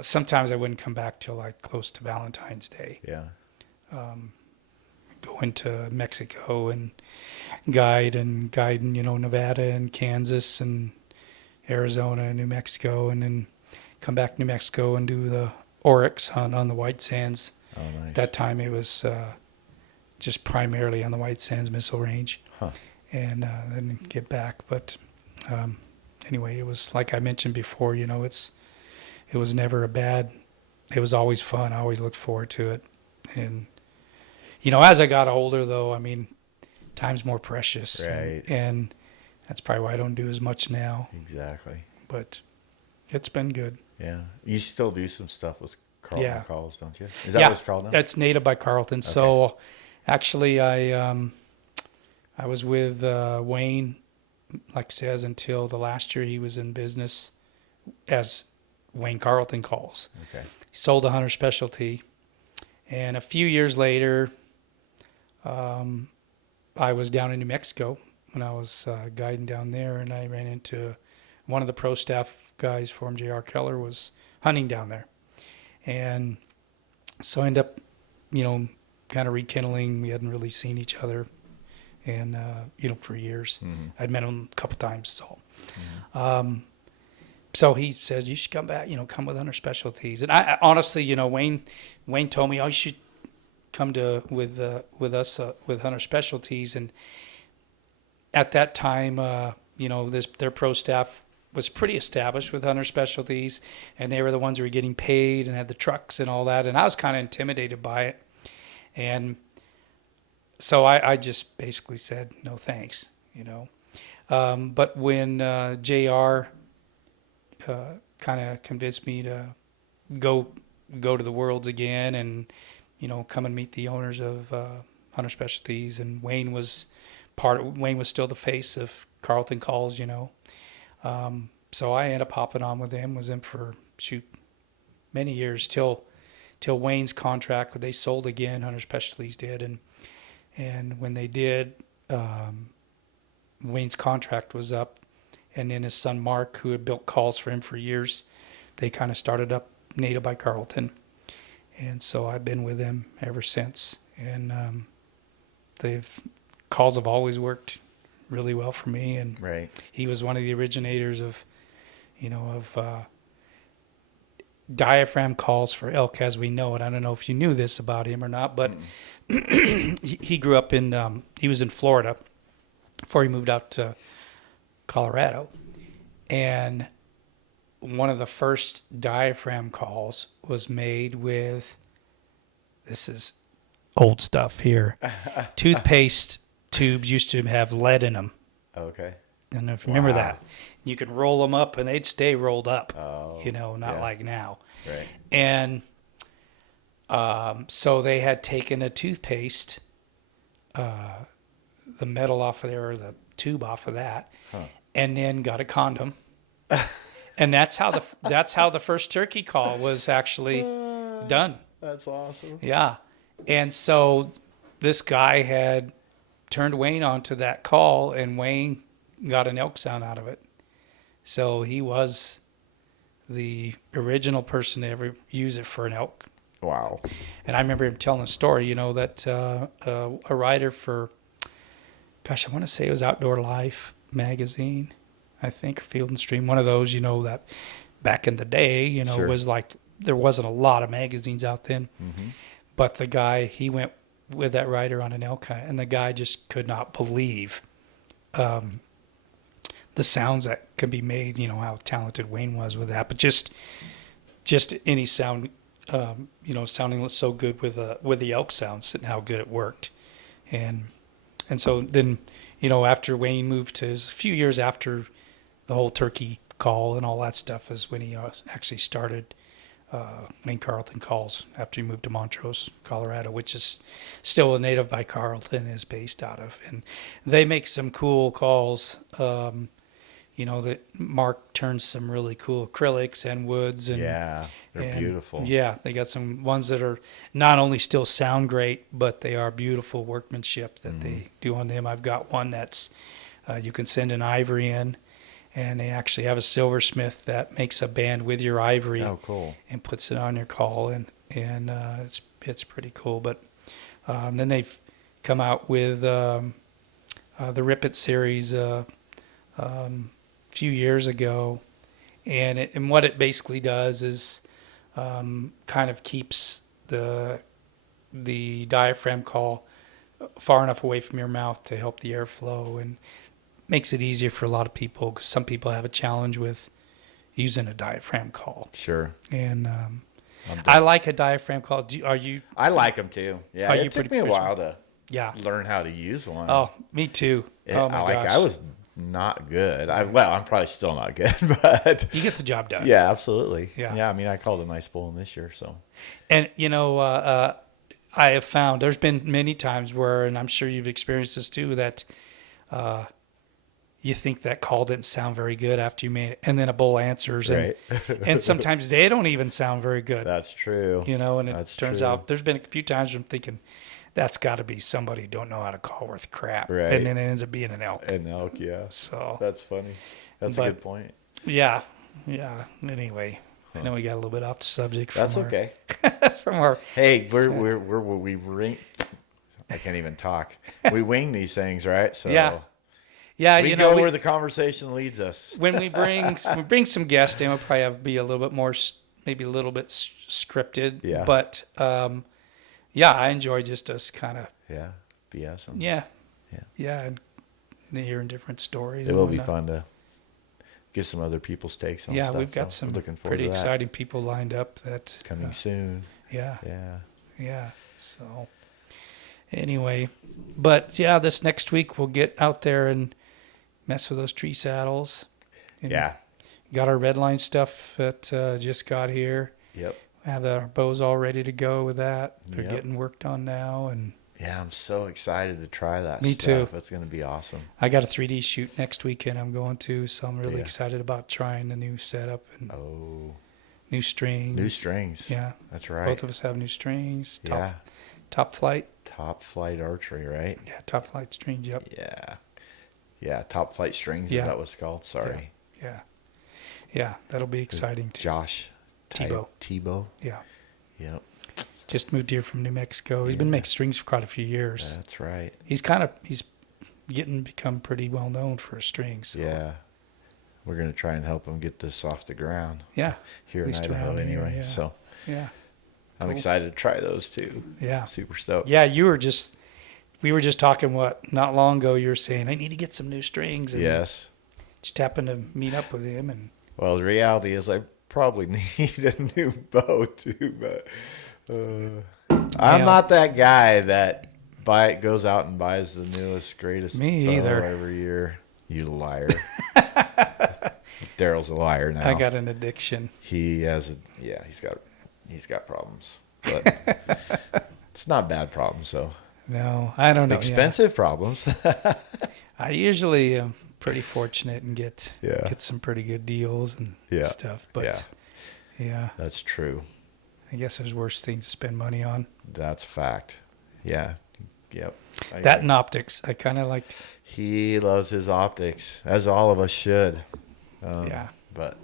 sometimes I wouldn't come back till close to Valentine's Day. Yeah. Going to Mexico and guiding, Nevada and Kansas and Arizona and New Mexico, and then come back to New Mexico and do the oryx hunt on the White Sands. Oh, nice. At that time, it was just primarily on the White Sands Missile Range. Huh. And then get back. But anyway, it was like I mentioned before. It was never a bad. It was always fun. I always looked forward to it. And as I got older, though, I mean, time's more precious, Right. and that's probably why I don't do as much now. Exactly. But it's been good. Yeah. You still do some stuff with Carlton Yeah. calls, don't you? Is that what it's called now? That's Native by Carlton. Okay. So actually, I was with Wayne, like it says, until the last year he was in business as Wayne Carlton Calls. Okay. He sold a hunter specialty, and a few years later, I was down in New Mexico when I was guiding down there, and I ran into one of the pro staff guys for him, J.R. Keller, was hunting down there. And so I ended up, kind of rekindling. We hadn't really seen each other, and, for years. Mm-hmm. I'd met him a couple times, so. Mm-hmm. So he says, you should come back, come with Hunter Specialties. And I honestly, Wayne told me, oh, you should come with us with Hunter Specialties. And at that time, their pro staff was pretty established with Hunter Specialties, and they were the ones who were getting paid and had the trucks and all that. And I was kind of intimidated by it. And so I just basically said, no, thanks, But when JR kind of convinced me to go to the Worlds again and, come and meet the owners of Hunter Specialties, and Wayne was still the face of Carlton Calls, So I ended up hopping on with him, was in for many years till Wayne's contract, they sold again, Hunter Specialties did, and when they did, Wayne's contract was up, and then his son Mark, who had built calls for him for years, they kind of started up Native by Carlton, and so I've been with them ever since, and calls have always worked really well for me, and Right. he was one of the originators of diaphragm calls for elk as we know it. I don't know if you knew this about him or not, but he grew up he was in Florida before he moved out to Colorado. And one of the first diaphragm calls was made with, this is old stuff here, toothpaste tubes used to have lead in them. Okay. I don't know if you remember Wow. that. You could roll them up and they'd stay rolled up, Oh, not yeah. like now. Right. And so they had taken a toothpaste, the metal off of there, or the tube off of that, and then got a condom. And that's how the first turkey call was actually done. That's awesome. Yeah. And so this guy had turned Wayne onto that call, and Wayne got an elk sound out of it. So he was the original person to ever use it for an elk. Wow. And I remember him telling a story, that a writer for, I want to say it was Outdoor Life magazine, I think, or Field and Stream, one of those, that back in the day, Sure. was like, there wasn't a lot of magazines out then. Mm-hmm. But the guy, he went with that writer on an elk hunt, and the guy just could not believe the sounds that could be made, how talented Wayne was with that. But just any sound, sounding so good with the elk sounds and how good it worked. And so then, after Wayne moved to, a few years after the whole turkey call and all that stuff is when he actually started Wayne Carlton Calls after he moved to Montrose, Colorado, which is still a Native by Carlton is based out of. And they make some cool calls, that Mark turns some really cool acrylics and woods. And Yeah, they're beautiful. Yeah, they got some ones that are not only still sound great, but they are beautiful workmanship that they do on them. I've got one that's, you can send an ivory in, and they actually have a silversmith that makes a band with your ivory. Oh, cool. And puts it on your call, and it's pretty cool. But then they've come out with the Rip It series a few years ago, and what it basically does is kind of keeps the diaphragm call far enough away from your mouth to help the airflow and makes it easier for a lot of people, because some people have a challenge with using a diaphragm call. Sure. And I like a diaphragm call. Are you? I like them too. Yeah, it took me a while to learn how to use one. Oh, me too. Oh my gosh. I was not good. I'm probably still not good, but you get the job done. Yeah, absolutely. Yeah. I mean, I called a nice bull in this year, so. And I have found there's been many times where, and I'm sure you've experienced this too, that you think that call didn't sound very good after you made it, and then a bull answers, and and sometimes they don't even sound very good. That's true. And it turns out there's been a few times I'm thinking, that's got to be somebody who don't know how to call worth crap. Right. And then it ends up being an elk. An elk, yeah. So that's funny. That's a good point. Yeah. Yeah. Anyway, I know we got a little bit off the subject. That's okay. Somewhere. Hey, we ring. I can't even talk. We wing these things, right? So yeah. Yeah, we go where the conversation leads us. When we bring some guests in, we'll probably be a little bit more, maybe a little bit scripted. Yeah. But yeah, I enjoy just us kind of. Yeah. BS. Yeah. And hearing different stories. It will be fun to get some other people's takes on stuff. Yeah, we've got some pretty exciting people lined up that coming soon. Yeah. Yeah. So anyway, but yeah, this next week we'll get out there and mess with those tree saddles. And got our red line stuff that just got here. Yep. Have our bows all ready to go with that. They're getting worked on now, and yeah, I'm so excited to try that. Me too. That's going to be awesome. I got a 3D shoot next weekend I'm going to, so I'm really excited about trying the new setup and new strings. New strings. Yeah, that's right. Both of us have new strings. Top flight. Top flight archery, right? Yeah, top flight strings. Yep. Yeah, top flight strings. Is that what it's called? Sorry. Yeah, that'll be exciting too. Josh. Tebow. Yeah. Yep. Just moved here from New Mexico. He's been making strings for quite a few years. That's right. He's become pretty well known for his strings. So. Yeah. We're going to try and help him get this off the ground. Yeah. Here in Idaho anyway. Yeah. So. Yeah. I'm excited to try those too. Yeah. Super stoked. Yeah, we were just talking not long ago, you were saying, I need to get some new strings. And yes. Just happened to meet up with him. And well, the reality is I probably need a new bow too, but I'm not that guy that goes out and buys the newest, greatest bow every year. You liar. Darrell's a liar now. I got an addiction. He has he's got problems. But it's not bad problems, so. No, I don't know. Expensive problems. I usually am pretty fortunate and get some pretty good deals and stuff. But yeah. That's true. I guess there's worse things to spend money on. That's fact. Yeah. Yep. That and optics. I kind of liked. He loves his optics, as all of us should. But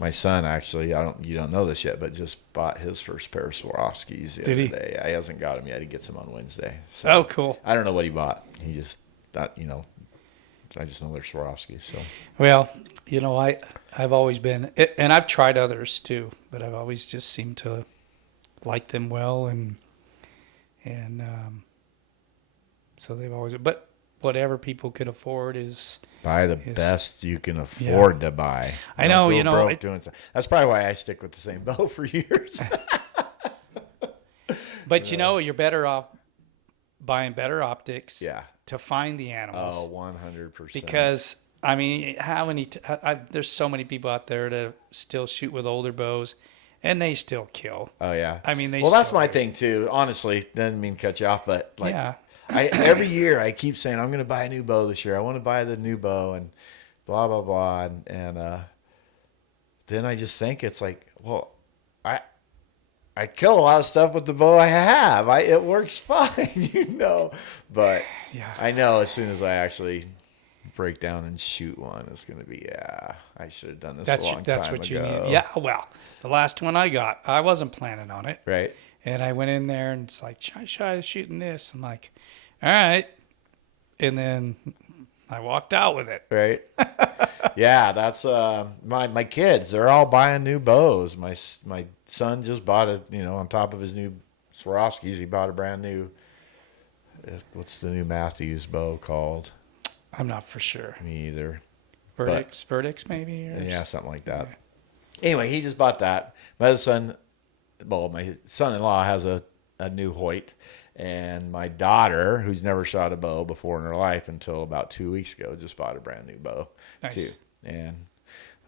my son actually, you don't know this yet, but just bought his first pair of Swarovskis the other day. He hasn't got them yet. He gets them on Wednesday. So oh, cool. I don't know what he bought. He just thought, I just know they're Swarovskis. So. Well, I've always been, and I've tried others too, but I've always just seemed to like them well, and so they've always. But whatever people could afford is buy the best you can afford to buy. I know, that's probably why I stick with the same bow for years. But you're better off buying better optics. Yeah. To find the animals. Oh, 100%. Because I mean, how many? There's so many people out there that still shoot with older bows, and they still kill. Oh yeah. I mean, that's my thing too. Honestly, didn't mean to cut you off, but every year I keep saying I'm going to buy a new bow this year. I want to buy the new bow and blah blah blah, and then I just think it's like, well, I kill a lot of stuff with the bow I have. It works fine, But I know as soon as I actually break down and shoot one, it's going to be, I should have done this a long time ago. That's what you need. Yeah, well, the last one I got, I wasn't planning on it. Right. And I went in there and it's like, shy shooting this. I'm like, all right. And then I walked out with it. Right. Yeah, that's my kids. They're all buying new bows. My son just bought on top of his new Swarovskis, he bought a brand new. What's the new Matthews bow called? I'm not for sure. Me either. Verdicts maybe? Yeah, something like that. Yeah. Anyway, he just bought that. My son-in-law has a new Hoyt, and my daughter, who's never shot a bow before in her life until about 2 weeks ago, just bought a brand new bow too. And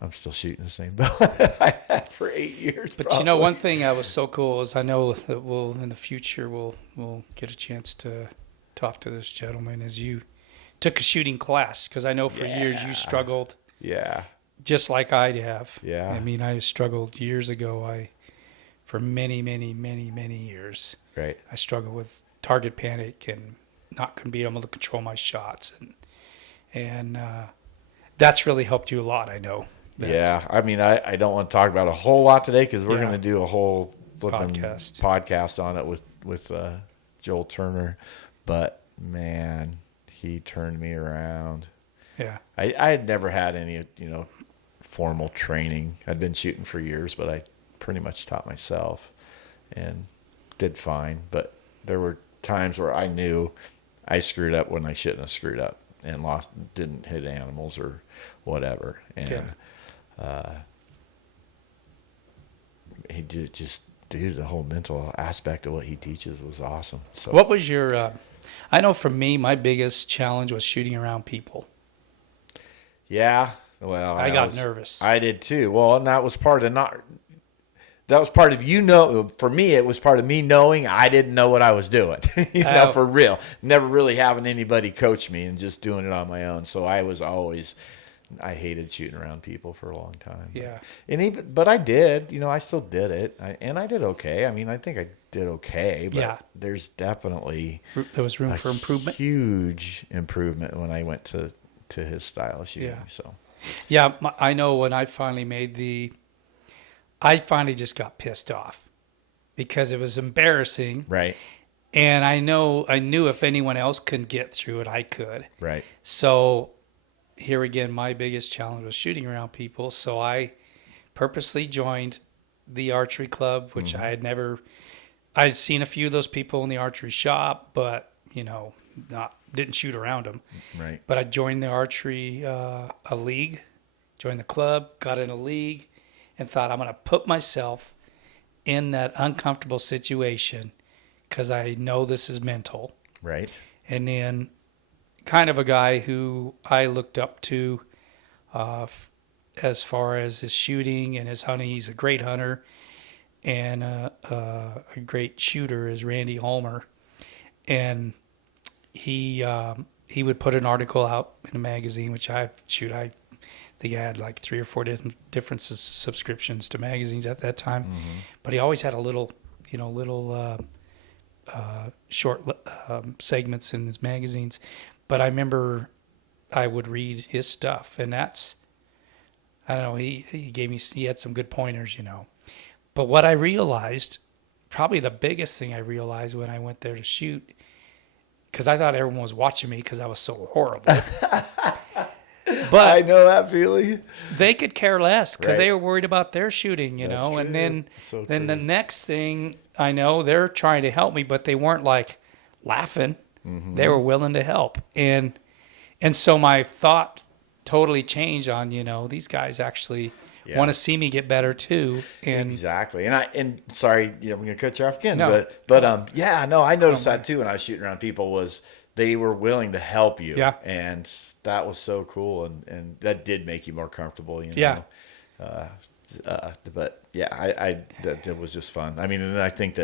I'm still shooting the same bow I had for 8 years. But probably. One thing that was so cool is I know that in the future we'll get a chance to talk to this gentleman as you took a shooting class, because I know for years you struggled. Yeah. Just like I have. Yeah. I mean, I struggled years ago. For many, many, many, many years. Right. I struggled with target panic and not being able to control my shots, and that's really helped you a lot. I know. Yeah. I mean, I don't want to talk about a whole lot today because we're going to do a whole podcast on it with Joel Turner, but man, he turned me around. Yeah. I had never had any, formal training. I'd been shooting for years, but I pretty much taught myself and did fine. But there were times where I knew I screwed up when I shouldn't have screwed up and didn't hit animals or whatever. And he did the whole mental aspect of what he teaches was awesome. So what was your, I know for me, my biggest challenge was shooting around people. Yeah. Well, I got nervous. I did too. Well, and that was part of for me, it was part of me knowing I didn't know what I was doing, for real. Never really having anybody coach me and just doing it on my own. So I hated shooting around people for a long time. Yeah. But I did, I still did it. I did okay. I mean, I think I did okay, but there's definitely there was room for improvement. Huge improvement when I went to his style of shooting. Yeah. So. Yeah, I know when I finally I finally just got pissed off because it was embarrassing. Right. And I knew if anyone else could get through it, I could. Right. So here again, my biggest challenge was shooting around people. So I purposely joined the archery club, which I'd seen a few of those people in the archery shop, but, didn't shoot around them. Right. But I joined the archery, a league, joined the club, got in a league, and thought I'm going to put myself in that uncomfortable situation because I know this is mental. Right. And then kind of a guy who I looked up to as far as his shooting and his hunting. He's a great hunter and a great shooter is Randy Holmer. And he would put an article out in a magazine, which I think I had like 3 or 4 different subscriptions to magazines at that time. Mm-hmm. But he always had a little short segments in his magazines. But I remember I would read his stuff, and I don't know, he had some good pointers, But what I realized, probably the biggest thing I realized when I went there to shoot, because I thought everyone was watching me because I was so horrible. But I know that feeling. They could care less because they were worried about their shooting, That's know. True. And then the next thing I know, they're trying to help me, but they weren't like laughing. Mm-hmm. They were willing to help, and so my thought totally changed on these guys actually want to see me get better too. And exactly. And sorry, I'm going to cut you off again. No. But I noticed that too when I was shooting around people was they were willing to help you. Yeah. And that was so cool. And that did make you more comfortable, Yeah. But yeah, that was just fun. I mean, and I think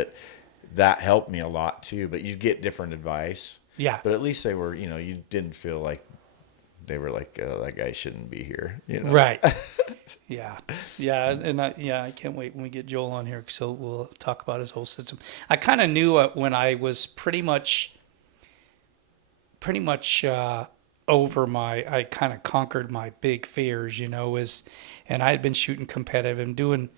that helped me a lot too, but you get different advice. Yeah. But at least they were, you didn't feel like they were like, that guy shouldn't be here. Right. Yeah. Yeah. And I can't wait when we get Joel on here. So we'll talk about his whole system. I kind of knew when I was pretty much over I kind of conquered my big fears, and I had been shooting competitive and doing,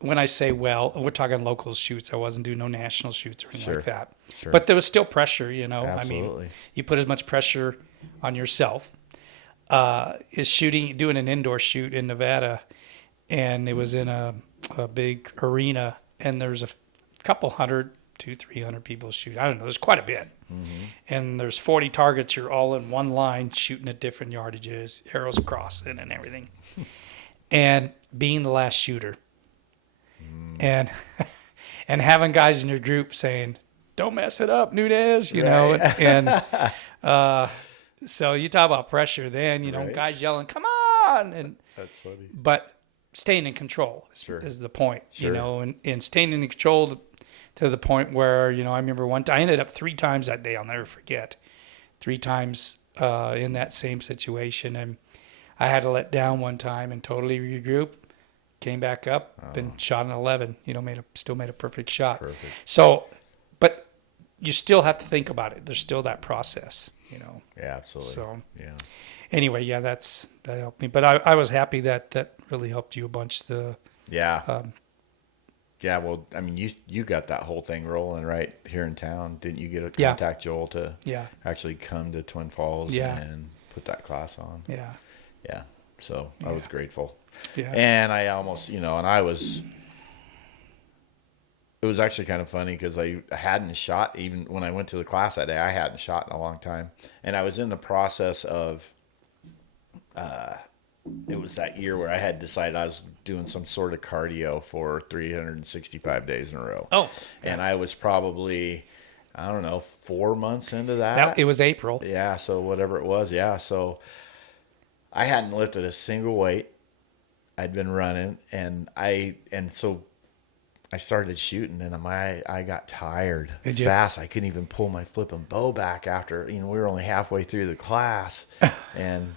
when I say we're talking local shoots. I wasn't doing no national shoots or anything like that. Sure. But there was still pressure, Absolutely. I mean, you put as much pressure on yourself. Doing an indoor shoot in Nevada, and it was in a big arena, and there's a couple hundred 300 people shoot. I don't know. There's quite a bit. And there's 40 targets. You're all in one line shooting at different yardages, arrows crossing and everything. And being the last shooter. And and having guys in your group saying, don't mess it up, Nunez, you know. And so you talk about pressure then, you know, guys yelling, come on. And that's funny. But staying in control is the point, you know, and staying in control to the point where, you know, I remember one time, I ended up 3 times that day, I'll never forget, 3 times in that same situation. And I had to let down one time and totally regroup, came back up and shot an 11, you know, still made a perfect shot. So, but you still have to think about it. There's still that process, you know. Yeah, absolutely. So, yeah. Anyway, yeah, that helped me. But I was happy that really helped you a bunch. Yeah, well, I mean, you got that whole thing rolling right here in town. Didn't you get to contact Joel to actually come to Twin Falls and put that class on? Yeah. Yeah. So I was grateful. Yeah. And I almost, you know, it was actually kind of funny because I hadn't shot, even when I went to the class that day, I hadn't shot in a long time. And I was in the process of, it was that year where I had decided I was doing some sort of cardio for 365 days in a row. Oh. And I was probably, I don't know, 4 months into that. It was April. Yeah, so whatever it was, yeah. So I hadn't lifted a single weight. I'd been running, and so I started shooting, and I got tired fast. I couldn't even pull my flipping bow back after, you know, we were only halfway through the class. And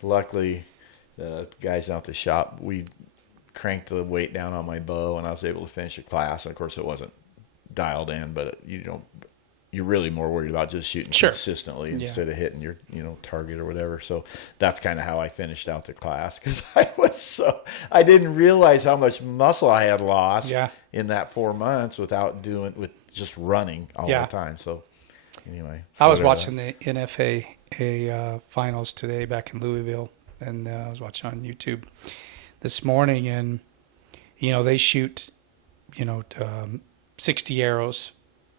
luckily, the guys out at the shop, we cranked the weight down on my bow, and I was able to finish the class. And of course, it wasn't dialed in, but you're really more worried about just shooting consistently instead of hitting your, you know, target or whatever. So that's kind of how I finished out the class, because I didn't realize how much muscle I had lost in that 4 months with just running all the time. So anyway, I was watching the NFA finals today back in Louisville, and I was watching on YouTube this morning, and you know, they shoot, you know, 60 arrows,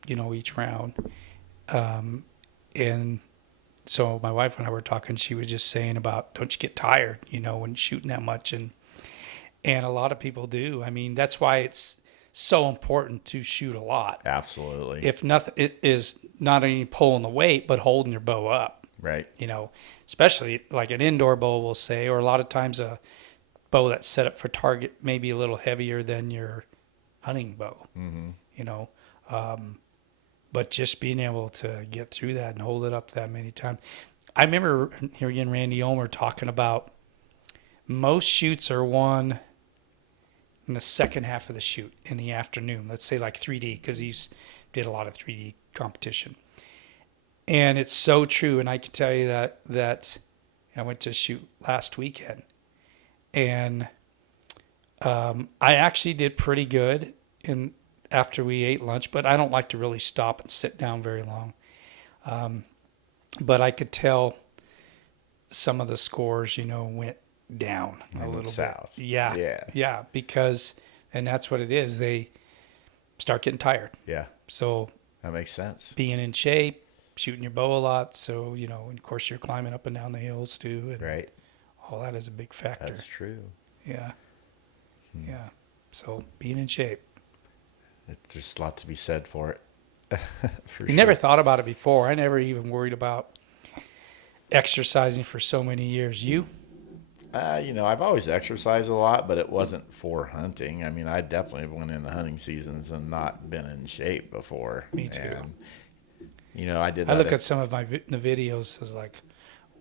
you know, each round. And so my wife and I were talking, she was just saying about, don't you get tired, you know, when shooting that much? And a lot of people do. I mean, that's why it's so important to shoot a lot. Absolutely. If nothing, it is not only pulling the weight, but holding your bow up. Right. You know, especially like an indoor bow, we'll say, or a lot of times a bow that's set up for target maybe a little heavier than your hunting bow, you know. But just being able to get through that and hold it up that many times. I remember hearing Randy Omer talking about most shoots are won in the second half of the shoot in the afternoon. Let's say like 3D, because he's did a lot of 3D competition. And it's so true. And I can tell you that I went to shoot last weekend, and I actually did pretty good after we ate lunch, but I don't like to really stop and sit down very long. But I could tell some of the scores, you know, went down a little south. bit. Yeah, because, and that's what it is. They start getting tired. Yeah. So that makes sense. Being in shape, shooting your bow a lot. So, you know, of course you're climbing up and down the hills too. And right. All that is a big factor. That's true. Yeah. Yeah. So being in shape. There's a lot to be said for it. Never thought about it before. I never even worried about exercising for so many years. You? You know, I've always exercised a lot, but it wasn't for hunting. I mean, I definitely went in the hunting seasons and not been in shape before. Me too. And, you know, I look at some of the videos. I was like,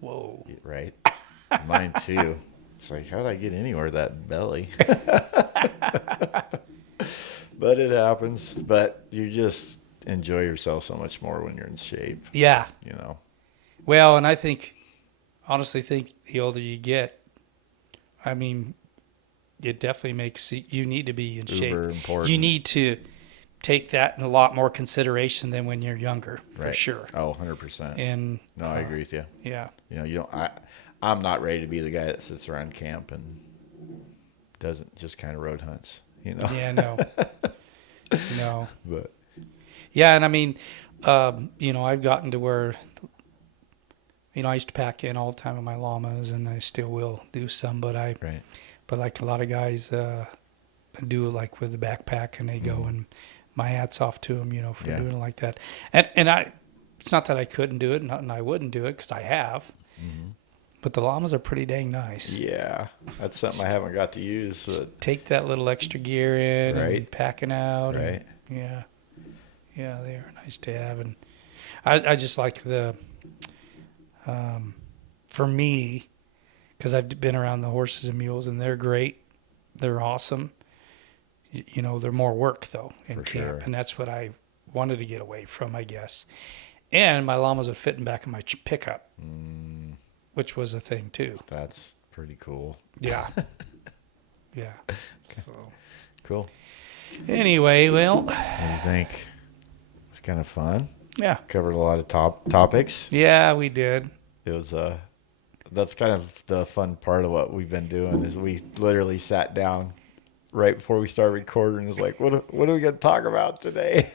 whoa. Right. Mine too. It's like, how did I get anywhere with that belly? But it happens. But you just enjoy yourself so much more when you're in shape. Yeah. You know. Well, and I honestly think the older you get, I mean, it definitely makes you need to be in shape. Important. You need to take that in a lot more consideration than when you're younger, for sure. Oh, 100%. And no, I agree with you. Yeah. You know, I'm not ready to be the guy that sits around camp and doesn't just kind of road hunts. You know. Yeah, no. No. But Yeah, and I mean, I've gotten to where, I used to pack in all the time with my llamas, and I still will do some, but Right. but like a lot of guys do, like with the backpack, and they go, and my hat's off to them, for doing it like that. And it's not that I couldn't do it, and I wouldn't do it because I have, but the llamas are pretty dang nice. Yeah, that's something I haven't got to use. But... Take that little extra gear in and packing out. Right. And, yeah, they are nice to have, and I just like the. For me, because I've been around the horses and mules, and they're great, they're awesome. They're more work though in camp, and that's what I wanted to get away from, I guess. And my llamas are fitting back in my pickup, which was a thing too. That's pretty cool. Yeah, yeah. Okay. So cool. Anyway, well, what do you think? It was kind of fun. Yeah, covered a lot of topics. Yeah, we did. It was that's kind of the fun part of what we've been doing is we literally sat down right before we started recording. It's like, what are we going to talk about today?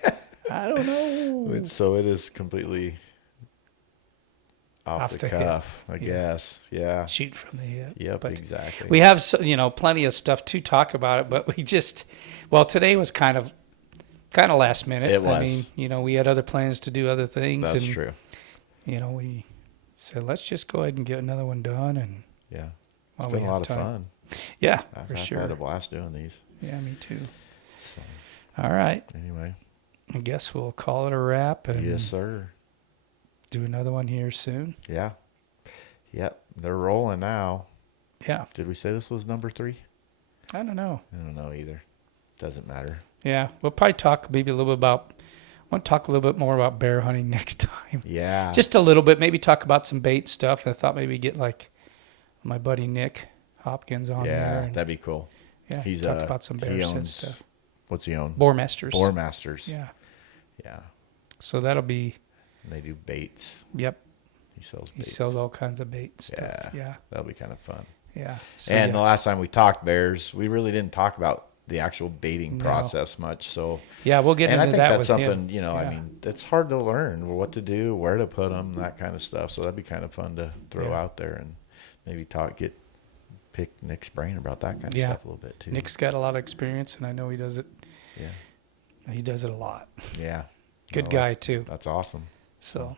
I don't know. So it is completely off the cuff, I guess. Yeah. Shoot from the hip. Yep, but exactly. We have, plenty of stuff to talk about it, but today was kind of last minute. It was. I mean, we had other plans to do other things. That's true. We said, let's just go ahead and get another one done. And yeah, it's been a lot of fun. Yeah, I've had a blast doing these. Yeah, me too. So, all right. Anyway, I guess we'll call it a wrap. And yes, sir. Do another one here soon. Yeah. Yep. They're rolling now. Yeah. Did we say this was number 3? I don't know. I don't know either. Doesn't matter. Yeah. We'll probably talk maybe a little bit about, I want to talk a little bit more about bear hunting next time. Yeah. Just a little bit. Maybe talk about some bait stuff. I thought maybe get like my buddy Nick Hopkins on there. Yeah, that'd be cool. Yeah. He's talk about some bear scent stuff. What's he own? Boar Masters. Boar Masters. Yeah. Yeah. So that'll be. They do baits. Yep. He sells baits. He sells all kinds of bait stuff. Yeah. Yeah. That'll be kind of fun. Yeah. So, and the last time we talked bears, we really didn't talk about the actual baiting process much. So yeah, we'll get into that. And I think that's something, him. I mean, it's hard to learn what to do, where to put them, that kind of stuff. So that'd be kind of fun to throw out there and maybe pick Nick's brain about that kind of stuff a little bit too. Nick's got a lot of experience, and I know he does it. Yeah. He does it a lot. Yeah. Good guy too. That's awesome. So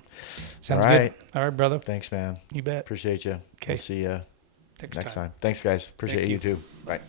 sounds good. All right, brother. Thanks, man. You bet. Appreciate you. Okay. We'll see you next time. time. Thanks, guys. Appreciate you too. Bye.